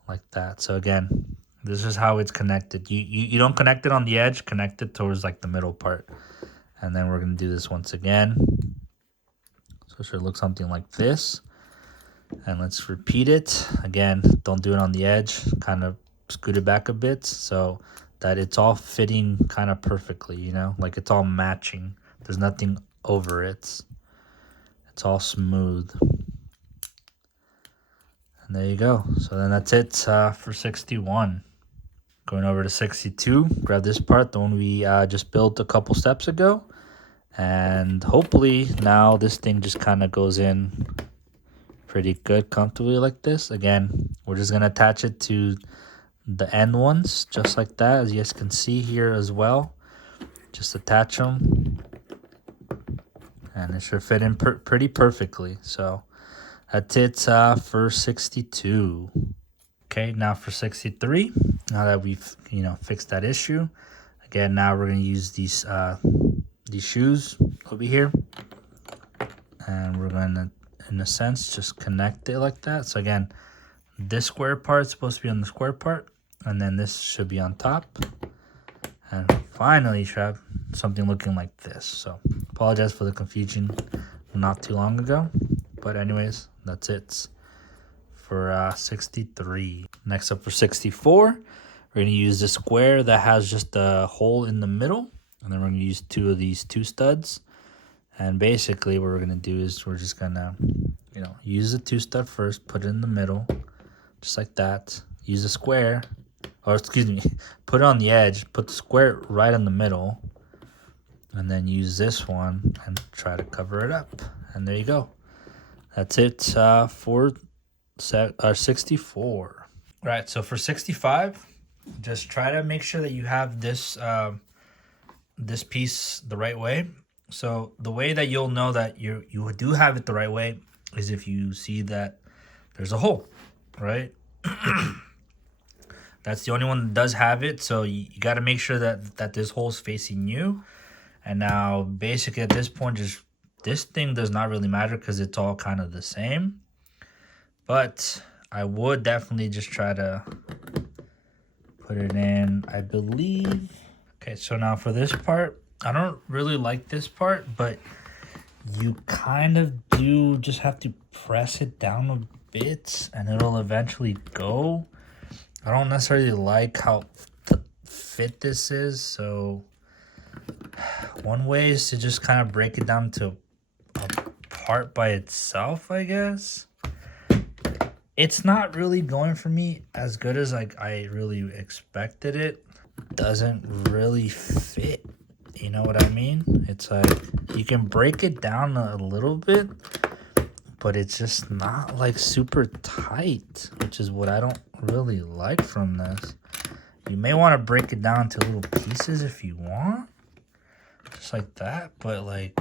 like that. So again, this is how it's connected. You don't connect it on the edge, connect it towards like the middle part. And then we're going to do this once again. So it should look something like this. And let's repeat it. Again, don't do it on the edge. Kind of scoot it back a bit so that it's all fitting kind of perfectly, like it's all matching. There's nothing over it. It's all smooth. And there you go. So then that's it for 61. Going over to 62, grab this part, the one we just built a couple steps ago. And hopefully now this thing just kind of goes in pretty good, comfortably like this. Again, we're just going to attach it to the end ones, just like that, as you guys can see here as well. Just attach them. And it should fit in pretty perfectly. So that's it for 62. Okay, now for 63, now that we've, fixed that issue, again, now we're going to use these shoes over here. And we're going to, in a sense, just connect it like that. So again, this square part is supposed to be on the square part. And then this should be on top. And finally, you should have something looking like this. So apologize for the confusion not too long ago. But anyways, that's it for 63. Next up for 64, we're going to use the square that has just a hole in the middle. And then we're going to use two of these 2 studs. And basically what we're going to do is we're just going to, use the 2 stud first, put it in the middle, just like that. Use the square, or excuse me, put it on the edge, put the square right in the middle. And then use this one and try to cover it up. And there you go. That's it for 64. Right, so for 65, just try to make sure that you have this this piece the right way. So the way that you'll know that you do have it the right way is if you see that there's a hole, right? That's the only one that does have it. So you got to make sure that this hole is facing you. And now basically at this point, just this thing does not really matter because it's all kind of the same. But I would definitely just try to put it in, I believe. Okay, so now for this part, I don't really like this part, but you kind of do just have to press it down a bit and it'll eventually go. I don't necessarily like how fit this is, so one way is to just kind of break it down to a part by itself, I guess. It's not really going for me as good as I really expected it. Doesn't really fit, you know what I mean? It's like you can break it down a little bit, but it's just not like super tight, which is what I don't really like from this. You may want to break it down to little pieces if you want, just like that, but like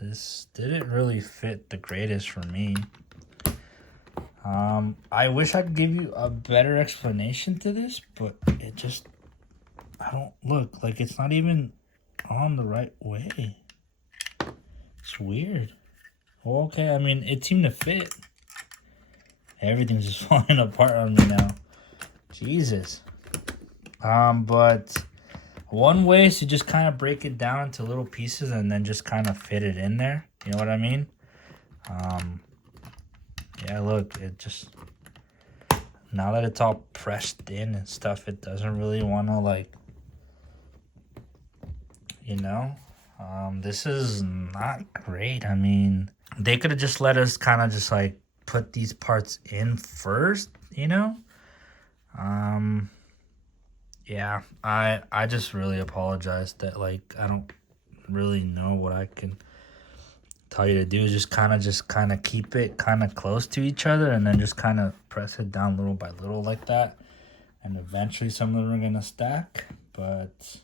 this didn't really fit the greatest for me. I wish I could give you a better explanation to this, but it just, I don't look like it's not even on the right way. It's weird. Well, okay, I mean, it seemed to fit. Everything's just falling apart on me now. Jesus. But one way is to just kind of break it down into little pieces and then just kind of fit it in there. You know what I mean? Yeah, look, it just, now that it's all pressed in and stuff, it doesn't really want to, like, you know, this is not great. I mean, they could have just let us kind of just, like, put these parts in first, you know? Yeah, I just really apologize that, like, I don't really know what I can tell you to do. Just kind of keep it kind of close to each other and then just kind of press it down little by little like that, and eventually some of them are gonna stack. But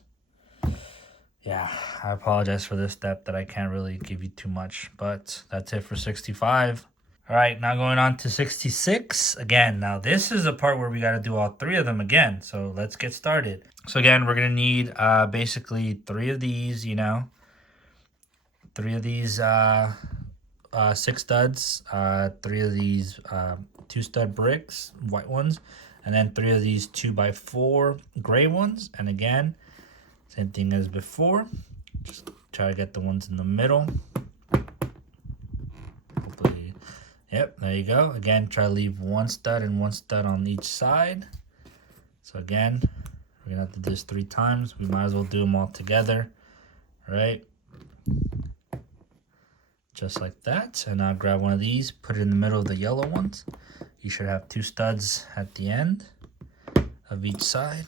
yeah, I apologize for this step that I can't really give you too much, but that's it for 65. All right, now going on to 66 again. Now this is the part where we got to do all 3 of them again, so let's get started. So again, we're gonna need basically 3 of these, you know, 3 of these 6 studs, 3 of these 2 stud bricks, white ones, and then 3 of these 2x4 gray ones. And again, same thing as before, just try to get the ones in the middle. Hopefully, yep, there you go. Again, try to leave 1 stud and 1 stud on each side. So again, we're gonna have to do this 3 times. We might as well do them all together, right? just like that. And now grab one of these, put it in the middle of the yellow ones. You should have 2 studs at the end of each side.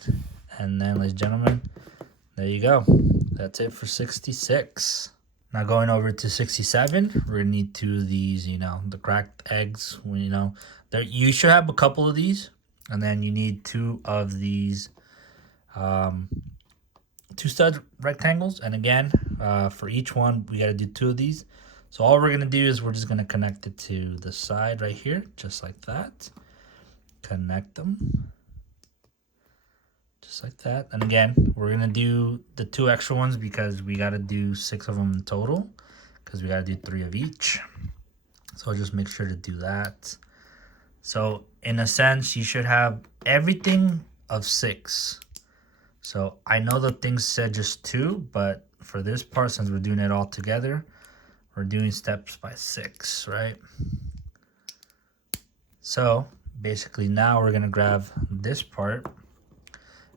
And then, ladies and gentlemen, there you go. That's it for 66. Now going over to 67, we're gonna need 2 of these, you know, the cracked eggs. You know, there you should have a couple of these, and then you need 2 of these 2 stud rectangles. And again, for each one, we gotta do 2 of these. So all we're gonna do is we're just gonna connect it to the side right here, just like that. Connect them. Just like that. And again, we're gonna do the 2 extra ones because we gotta do 6 of them in total, because we gotta do 3 of each. So I'll just make sure to do that. So in a sense, you should have everything of 6. So I know the thing said just 2, but for this part, since we're doing it all together, we're doing steps by 6, right? So basically now we're gonna grab this part.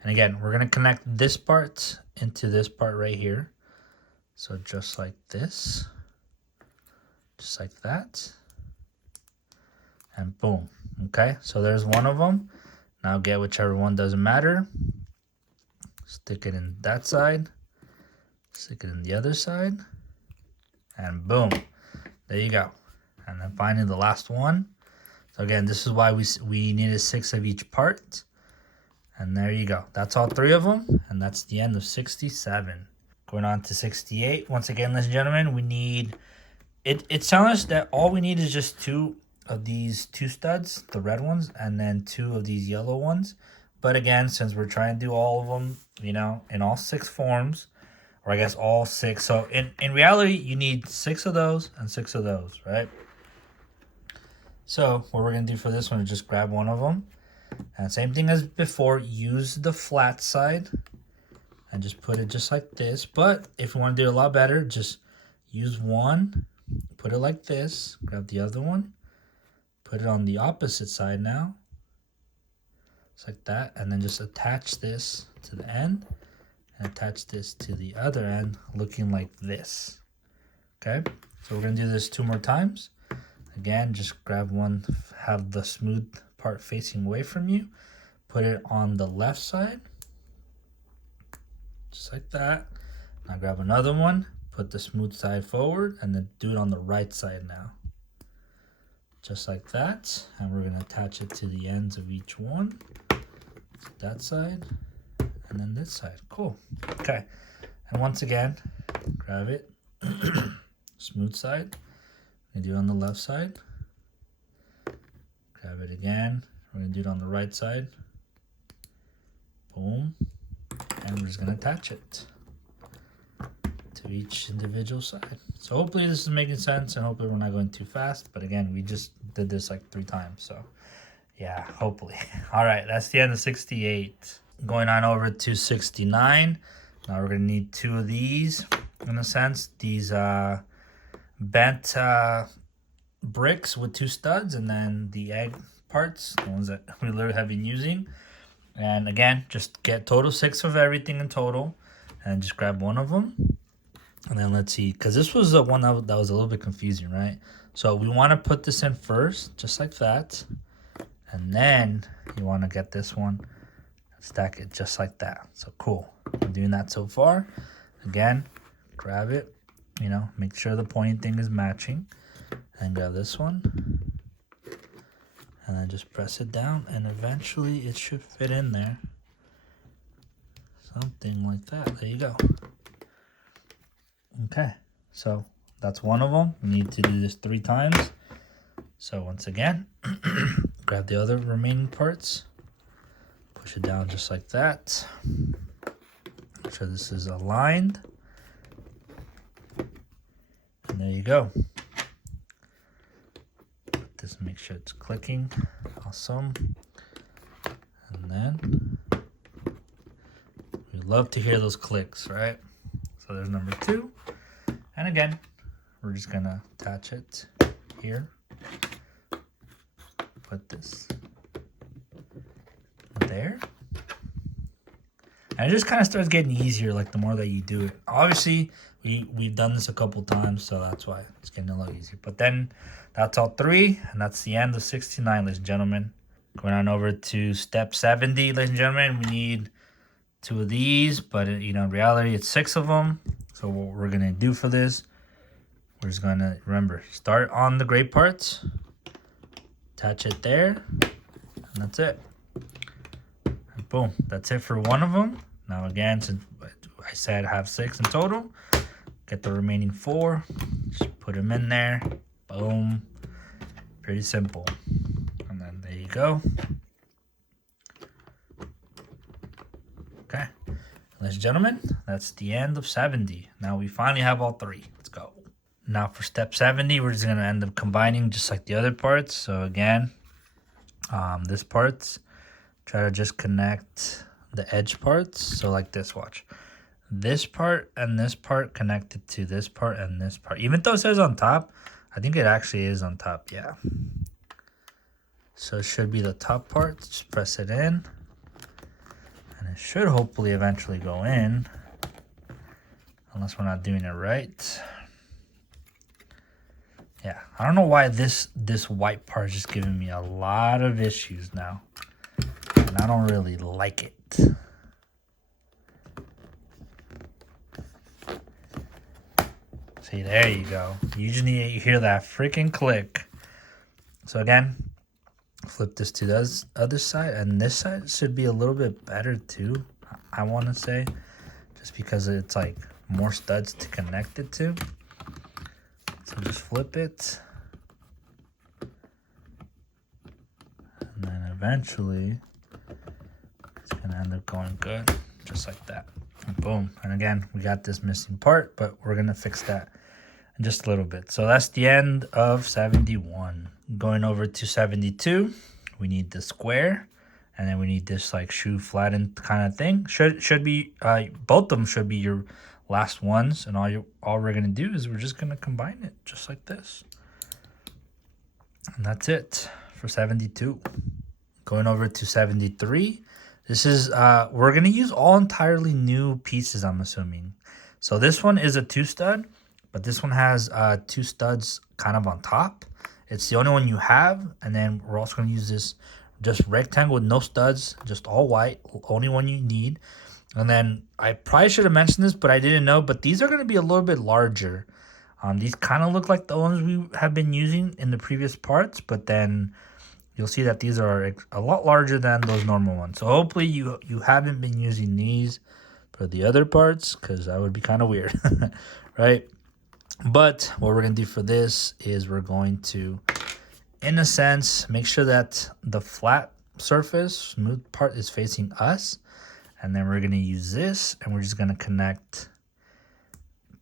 And again, we're gonna connect this part into this part right here. So just like this, just like that, and boom. Okay, so there's one of them. Now get whichever one, doesn't matter. Stick it in that side, stick it in the other side, and boom, there you go. And then finally the last one. So again, this is why we needed 6 of each part. And there you go. That's all 3 of them. And that's the end of 67. Going on to 68. Once again, ladies and gentlemen, we need... It's telling us that all we need is just 2 of these 2 studs, the red ones, and then 2 of these yellow ones. But again, since we're trying to do all of them, you know, in all 6 forms, or I guess all 6. So in reality, you need 6 of those and 6 of those, right? So what we're going to do for this one is just grab one of them. And same thing as before, use the flat side and just put it just like this. But if you want to do it a lot better, just use one, put it like this, grab the other one, put it on the opposite side now, just like that, and then just attach this to the end and attach this to the other end, looking like this. Okay, so we're going to do this 2 more times. Again, just grab one, have the smooth part facing away from you, put it on the left side, just like that. Now grab another one, put the smooth side forward, and then do it on the right side now, just like that. And we're going to attach it to the ends of each one, that side and then this side. Cool. Okay, and once again, grab it, smooth side, we do it on the left side, grab it again, we're going to do it on the right side, boom, and we're just going to attach it to each individual side. So hopefully this is making sense, and hopefully we're not going too fast, but again, we just did this like 3 times, so yeah, hopefully. All right, that's the end of 68. Going on over to 69. Now we're going to need 2 of these, in a sense, these bent bricks with 2 studs, and then the egg parts, the ones that we literally have been using. And again, just get total 6 of everything in total, and just grab one of them. And then let's see, because this was the one that was a little bit confusing, right? So we want to put this in first, just like that. And then you want to get this one, stack it just like that. So cool. I'm doing that so far. Again, grab it, you know, make sure the pointing thing is matching. And grab this one. And then just press it down, and eventually it should fit in there. Something like that. There you go. Okay, so that's one of them. We need to do this 3 times. So once again, grab the other remaining parts, push it down just like that. Make sure this is aligned. And there you go. Put this, make sure it's clicking. Awesome. And then we love to hear those clicks, right? So there's number 2. And again, we're just gonna attach it here. Put this there. And it just kind of starts getting easier like the more that you do it. Obviously, we've done this a couple times, so that's why it's getting a little easier. But then that's all 3, and that's the end of 69, ladies and gentlemen. Going on over to step 70, ladies and gentlemen. We need 2 of these, but in reality, it's 6 of them. So what we're gonna do for this, we're just gonna remember start on the gray parts, attach it there, and that's it. And boom, that's it for one of them. Now again, since I said have 6 in total, get the remaining 4, just put them in there. Boom, pretty simple. And then there you go. Okay, ladies and gentlemen, that's the end of 70. Now we finally have all 3. Let's go. Now for step 70, we're just gonna end up combining just like the other parts. So again, this parts, try to just connect the edge parts. So like this, watch. This part and this part connected to this part and this part. Even though it says on top, I think it actually is on top, yeah. So it should be the top part. Just press it in. And it should hopefully eventually go in. Unless we're not doing it right. Yeah, I don't know why this white part is just giving me a lot of issues now. And I don't really like it. See, there you go. You just need to hear that freaking click. So again, flip this to the other side. And this side should be a little bit better too, I want to say. Just because it's like more studs to connect it to. So just flip it. And then eventually, it's going to end up going good. Just like that. And boom. And again, we got this missing part, but we're going to fix that in just a little bit. So that's the end of 71. Going over to 72, we need the square. And then we need this like shoe flattened kind of thing. Should be, both of them should be your last ones, and all we're gonna do is we're just gonna combine it just like this, and that's it for 72. Going over to 73, this is we're gonna use all entirely new pieces, I'm assuming. So this one is a 2 stud, but this one has 2 studs kind of on top. It's the only one you have, and then we're also gonna use this just rectangle with no studs, just all white, only one you need. And then I probably should have mentioned this, but I didn't know. But these are going to be a little bit larger. These kind of look like the ones we have been using in the previous parts. But then you'll see that these are a lot larger than those normal ones. So hopefully you haven't been using these for the other parts, because that would be kind of weird, right? But what we're going to do for this is we're going to, in a sense, make sure that the flat surface, smooth part is facing us. And then we're going to use this, and we're just going to connect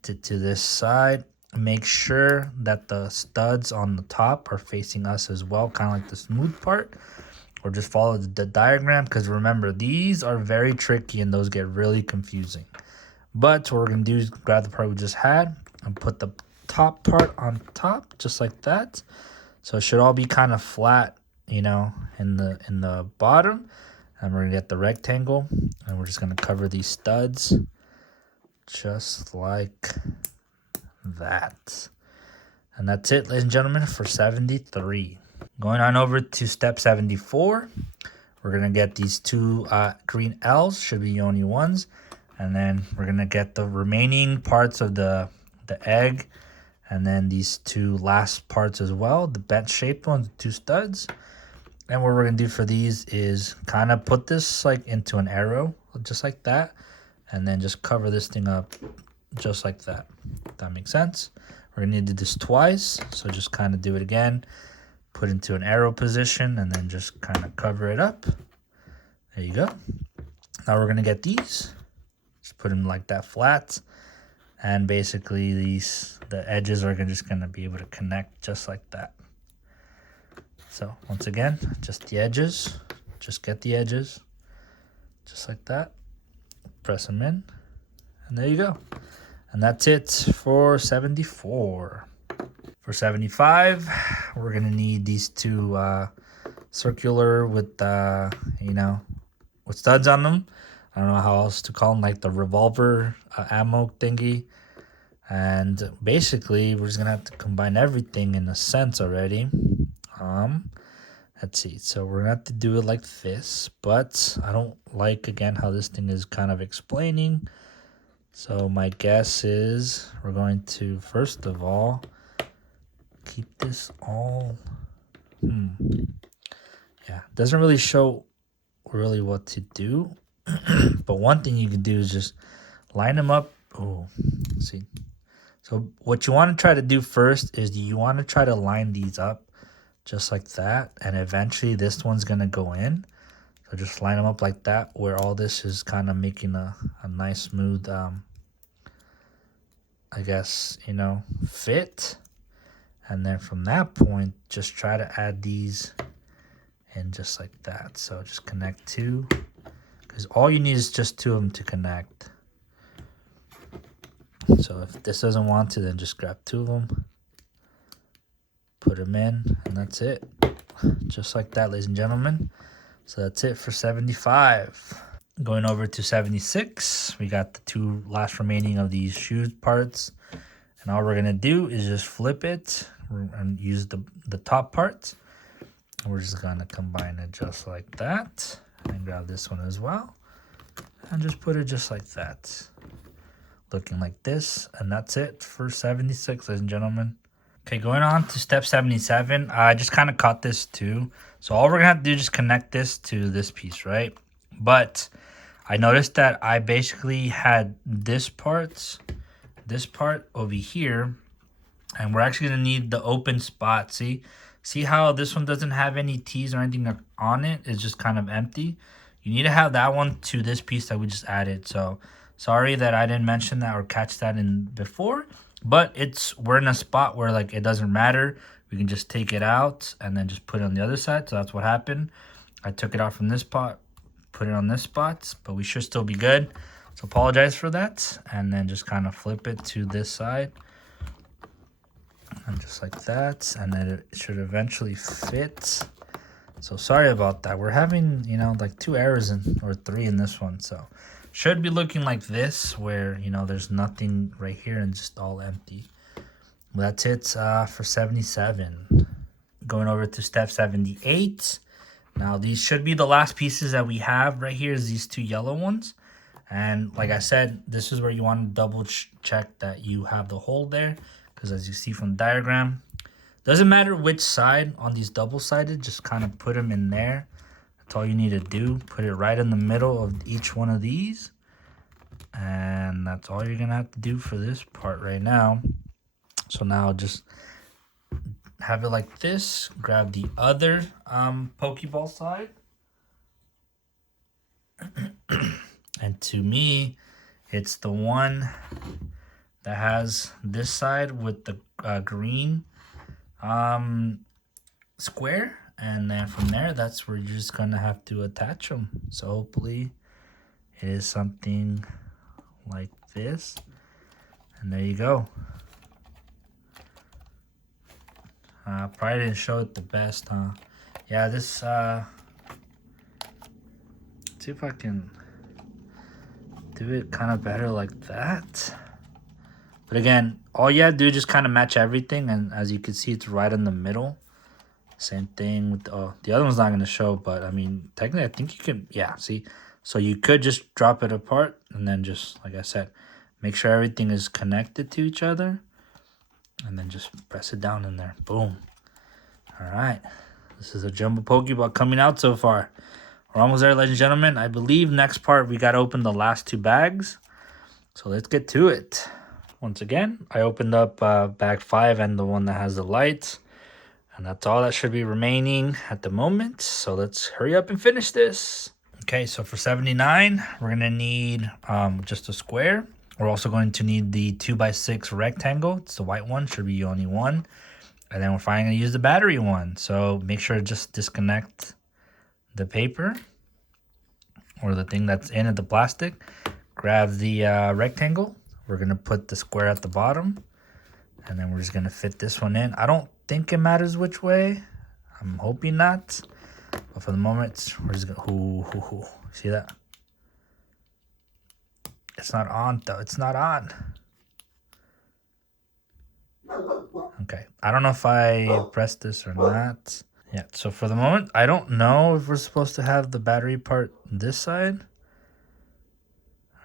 to this side. Make sure that the studs on the top are facing us as well, kind of like the smooth part. Or just follow the diagram, because remember, these are very tricky and those get really confusing. But what we're going to do is grab the part we just had and put the top part on top, just like that. So it should all be kind of flat, in the bottom. And we're going to get the rectangle, and we're just going to cover these studs just like that. And that's it, ladies and gentlemen, for 73. Going on over to step 74, we're going to get these 2 green L's, should be the only ones. And then we're going to get the remaining parts of the egg, and then these 2 last parts as well, the bent shaped ones, 2 studs. And what we're going to do for these is kind of put this like into an arrow, just like that. And then just cover this thing up just like that. If that makes sense. We're going to need to do this twice. So just kind of do it again. Put into an arrow position and then just kind of cover it up. There you go. Now we're going to get these. Just put them like that flat. And basically the edges are just going to be able to connect just like that. So once again, just the edges, just get the edges, just like that, press them in, and there you go. And that's it for 74. For 75, we're going to need these 2 circular with, with studs on them. I don't know how else to call them, like the revolver ammo thingy. And basically, we're just gonna have to combine everything in a sense already. Let's see. So we're gonna have to do it like this, but I don't like again how this thing is kind of explaining. So my guess is we're going to first of all keep this all. Yeah, doesn't really show really what to do, but one thing you can do is just line them up. Oh, see. So what you want to try to do first is you want to try to line these up just like that, and eventually this one's gonna go in. So just line them up like that, where all this is kind of making a nice smooth, I guess, fit. And then from that point, just try to add these in just like that. So just connect two, because all you need is just two of them to connect. So if this doesn't want to, then just grab two of them, put them in, and that's it. Just like that, ladies and gentlemen. So that's it for 75. Going over to 76, we got the two last remaining of these shoe parts. And all we're going to do is just flip it and use the top parts. We're just going to combine it just like that. And grab this one as well. And just put it just like that. Looking like this. And that's it for 76, ladies and gentlemen. Okay, going on to step 77. I just kind of caught this too. So all we're going to have to do is just connect this to this piece, right? But I noticed that I basically had this part over here, and we're actually going to need the open spot. See how this one doesn't have any T's or anything on it? It's just kind of empty. You need to have that one to this piece that we just added. So sorry that I didn't mention that or catch that in before, but we're in a spot where like it doesn't matter. We can just take it out and then just put it on the other side. So that's what happened. I took it out from this spot, put it on this spot, but we should still be good. So apologize for that. And then just kind of flip it to this side. And just like that. And then it should eventually fit. So sorry about that. We're having, like 2 errors or 3 in this one. So should be looking like this, where, there's nothing right here and just all empty. Well, that's it for 77. Going over to step 78. Now, these should be the last pieces that we have right here, is these 2 yellow ones. And like I said, this is where you want to double check that you have the hole there. Because as you see from the diagram, doesn't matter which side on these double-sided, just kind of put them in there. That's all you need to do. Put it right in the middle of each one of these. And that's all you're going to have to do for this part right now. So now just have it like this. Grab the other Pokeball side. And to me, it's the one that has this side with the green square. And then from there, that's where you're just going to have to attach them. So hopefully it is something like this. And there you go. Probably didn't show it the best, huh? Yeah, this, let's see if I can do it kind of better like that. But again, all you have to do is just kind of match everything. And as you can see, it's right in the middle. Same thing with the other one's not going to show. But I mean, technically, I think you can, yeah, see. So you could just drop it apart and then just, like I said, make sure everything is connected to each other. And then just press it down in there. Boom. All right. This is a Jumbo Pokeball coming out so far. We're almost there, ladies and gentlemen. I believe next part we got to open the last 2 bags. So let's get to it. Once again, I opened up bag 5 and the one that has the lights. And that's all that should be remaining at the moment. So let's hurry up and finish this. Okay, so for 79, we're going to need just a square. We're also going to need the 2x6 rectangle. It's the white one, should be only one. And then we're finally going to use the battery one. So make sure to just disconnect the paper or the thing that's in it, the plastic. Grab the rectangle. We're going to put the square at the bottom. And then we're just going to fit this one in. I don't think it matters which way. I'm hoping not. But for the moment, we're just going to... See that? It's not on though. It's not on. Okay. I don't know if I pressed this or not. Yeah, so for the moment, I don't know if we're supposed to have the battery part this side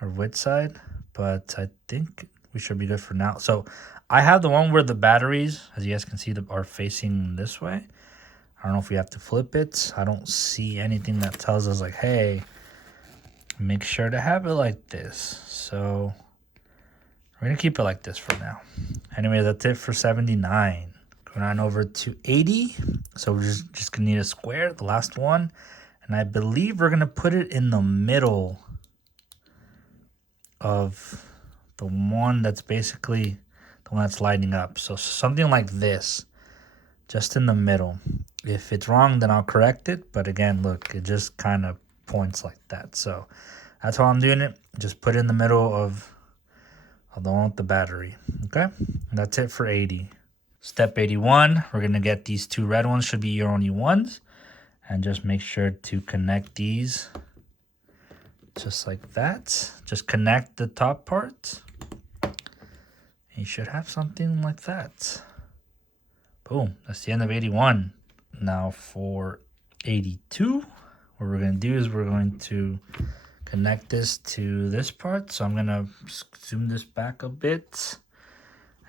or which side, but I think we should be good for now. So I have the one where the batteries, as you guys can see, are facing this way. I don't know if we have to flip it. I don't see anything that tells us like, hey, make sure to have it like this. So we're gonna keep it like this for now. Anyway, that's it for 79. Going on over to 80. So we're just gonna need a square, the last one. And I believe we're gonna put it in the middle of the one that's basically the one that's lighting up. So something like this, just in the middle. If it's wrong, then I'll correct it. But again, look, it just kind of points like that. So that's how I'm doing it. Just put it in the middle of the one with the battery. Okay, and that's it for 80. Step 81, we're going to get these two red ones, should be your only ones. And just make sure to connect these just like that. Just connect the top part. You should have something like that. Boom, that's the end of 81. Now for 82, what we're going to do is we're going to connect this to this part. So I'm going to zoom this back a bit.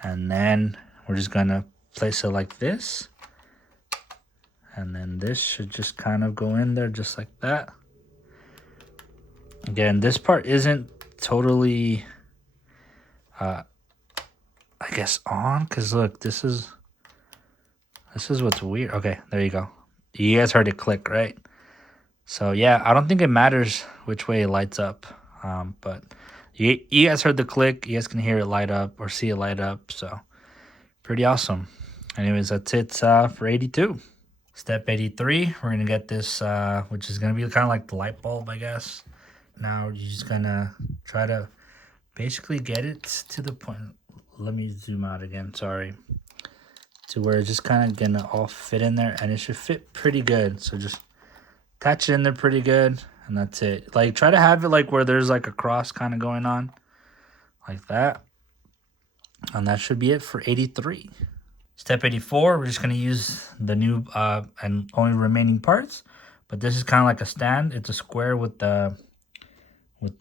And then we're just going to place it like this. And then this should just kind of go in there just like that. Again, this part isn't totally, I guess, on. Because look, this is what's weird. Okay, there you go. You guys heard it click, right? So yeah, I don't think it matters which way it lights up. But you guys heard the click. You guys can hear it light up or see it light up. So pretty awesome. Anyways, that's it for 82. Step 83, we're going to get this, which is going to be kind of like the light bulb, I guess. Now you're just going to try to basically get it to the point. Let me zoom out again, sorry. To where it's just kind of going to all fit in there, and it should fit pretty good. So just attach it in there pretty good, and that's it. Like, try to have it like where there's like a cross kind of going on, like that. And that should be it for 83. Step 84, we're just going to use the new and only remaining parts. But this is kind of like a stand. It's a square with the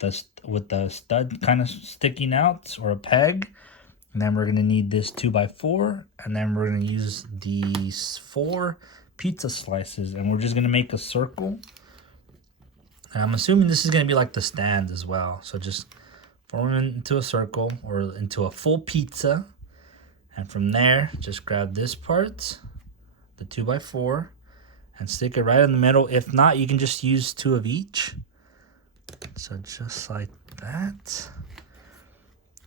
stud kind of sticking out, or a peg. And then we're going to need this 2x4. And then we're going to use these 4 pizza slices. And we're just going to make a circle. And I'm assuming this is going to be like the stand as well. So just form it into a circle or into a full pizza. And from there, just grab this part, the 2x4, and stick it right in the middle. If not, you can just use 2 of each. So just like that.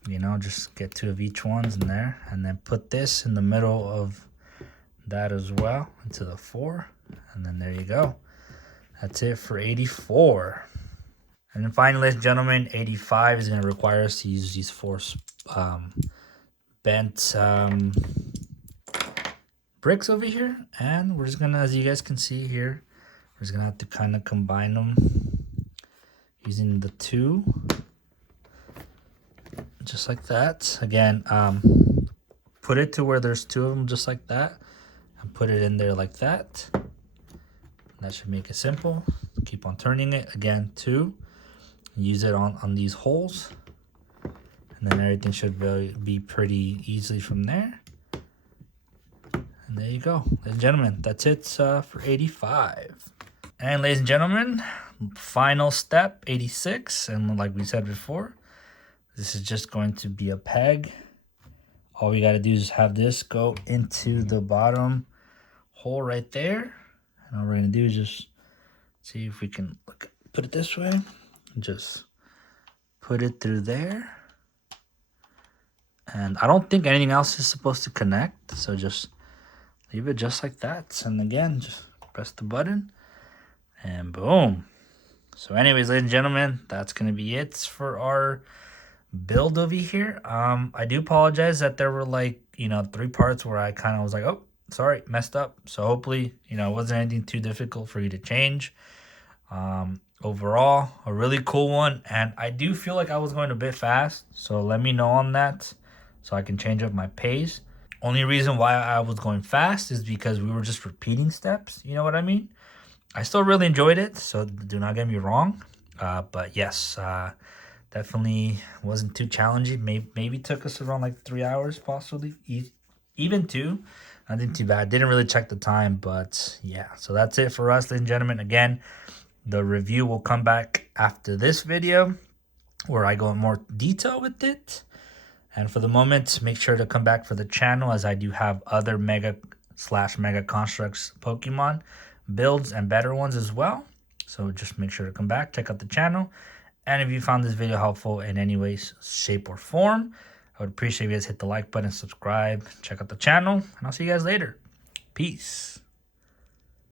You know, just get 2 of each ones in there. And then put this in the middle of that as well, into the 4. And then there you go. That's it for 84. And then finally, ladies and gentlemen, 85 is going to require us to use these 4 bent bricks over here, and we're just gonna, as you guys can see here, we're just gonna have to kind of combine them using the 2, just like that. Again, put it to where there's 2 of them, just like that, and put it in there like that. That should make it simple. Keep on turning it. Again, 2, use it on these holes. And then everything should be pretty easily from there. And there you go. Ladies and gentlemen, that's it for 85. And ladies and gentlemen, final step, 86. And like we said before, this is just going to be a peg. All we got to do is have this go into the bottom hole right there. And all we're going to do is just see if we can put it this way. Just put it through there. And I don't think anything else is supposed to connect. So just leave it just like that. And again, just press the button. And boom. So anyways, ladies and gentlemen, that's going to be it for our build over here. I do apologize that there were 3 parts where I kind of was like, oh, sorry, messed up. So hopefully, it wasn't anything too difficult for you to change. overall, a really cool one. And I do feel like I was going a bit fast, so let me know on that so I can change up my pace. Only reason why I was going fast is because we were just repeating steps. You know what I mean? I still really enjoyed it, so do not get me wrong. But yes, definitely wasn't too challenging. Maybe took us around like 3 hours, possibly even two. Nothing too bad. Didn't really check the time, but yeah. So that's it for us, ladies and gentlemen. Again, the review will come back after this video where I go in more detail with it. And for the moment, make sure to come back for the channel as I do have other Mega/Mega Constructs Pokemon builds and better ones as well. So just make sure to come back, check out the channel. And if you found this video helpful in any way, shape, or form, I would appreciate if you guys hit the like button, subscribe, check out the channel, and I'll see you guys later. Peace.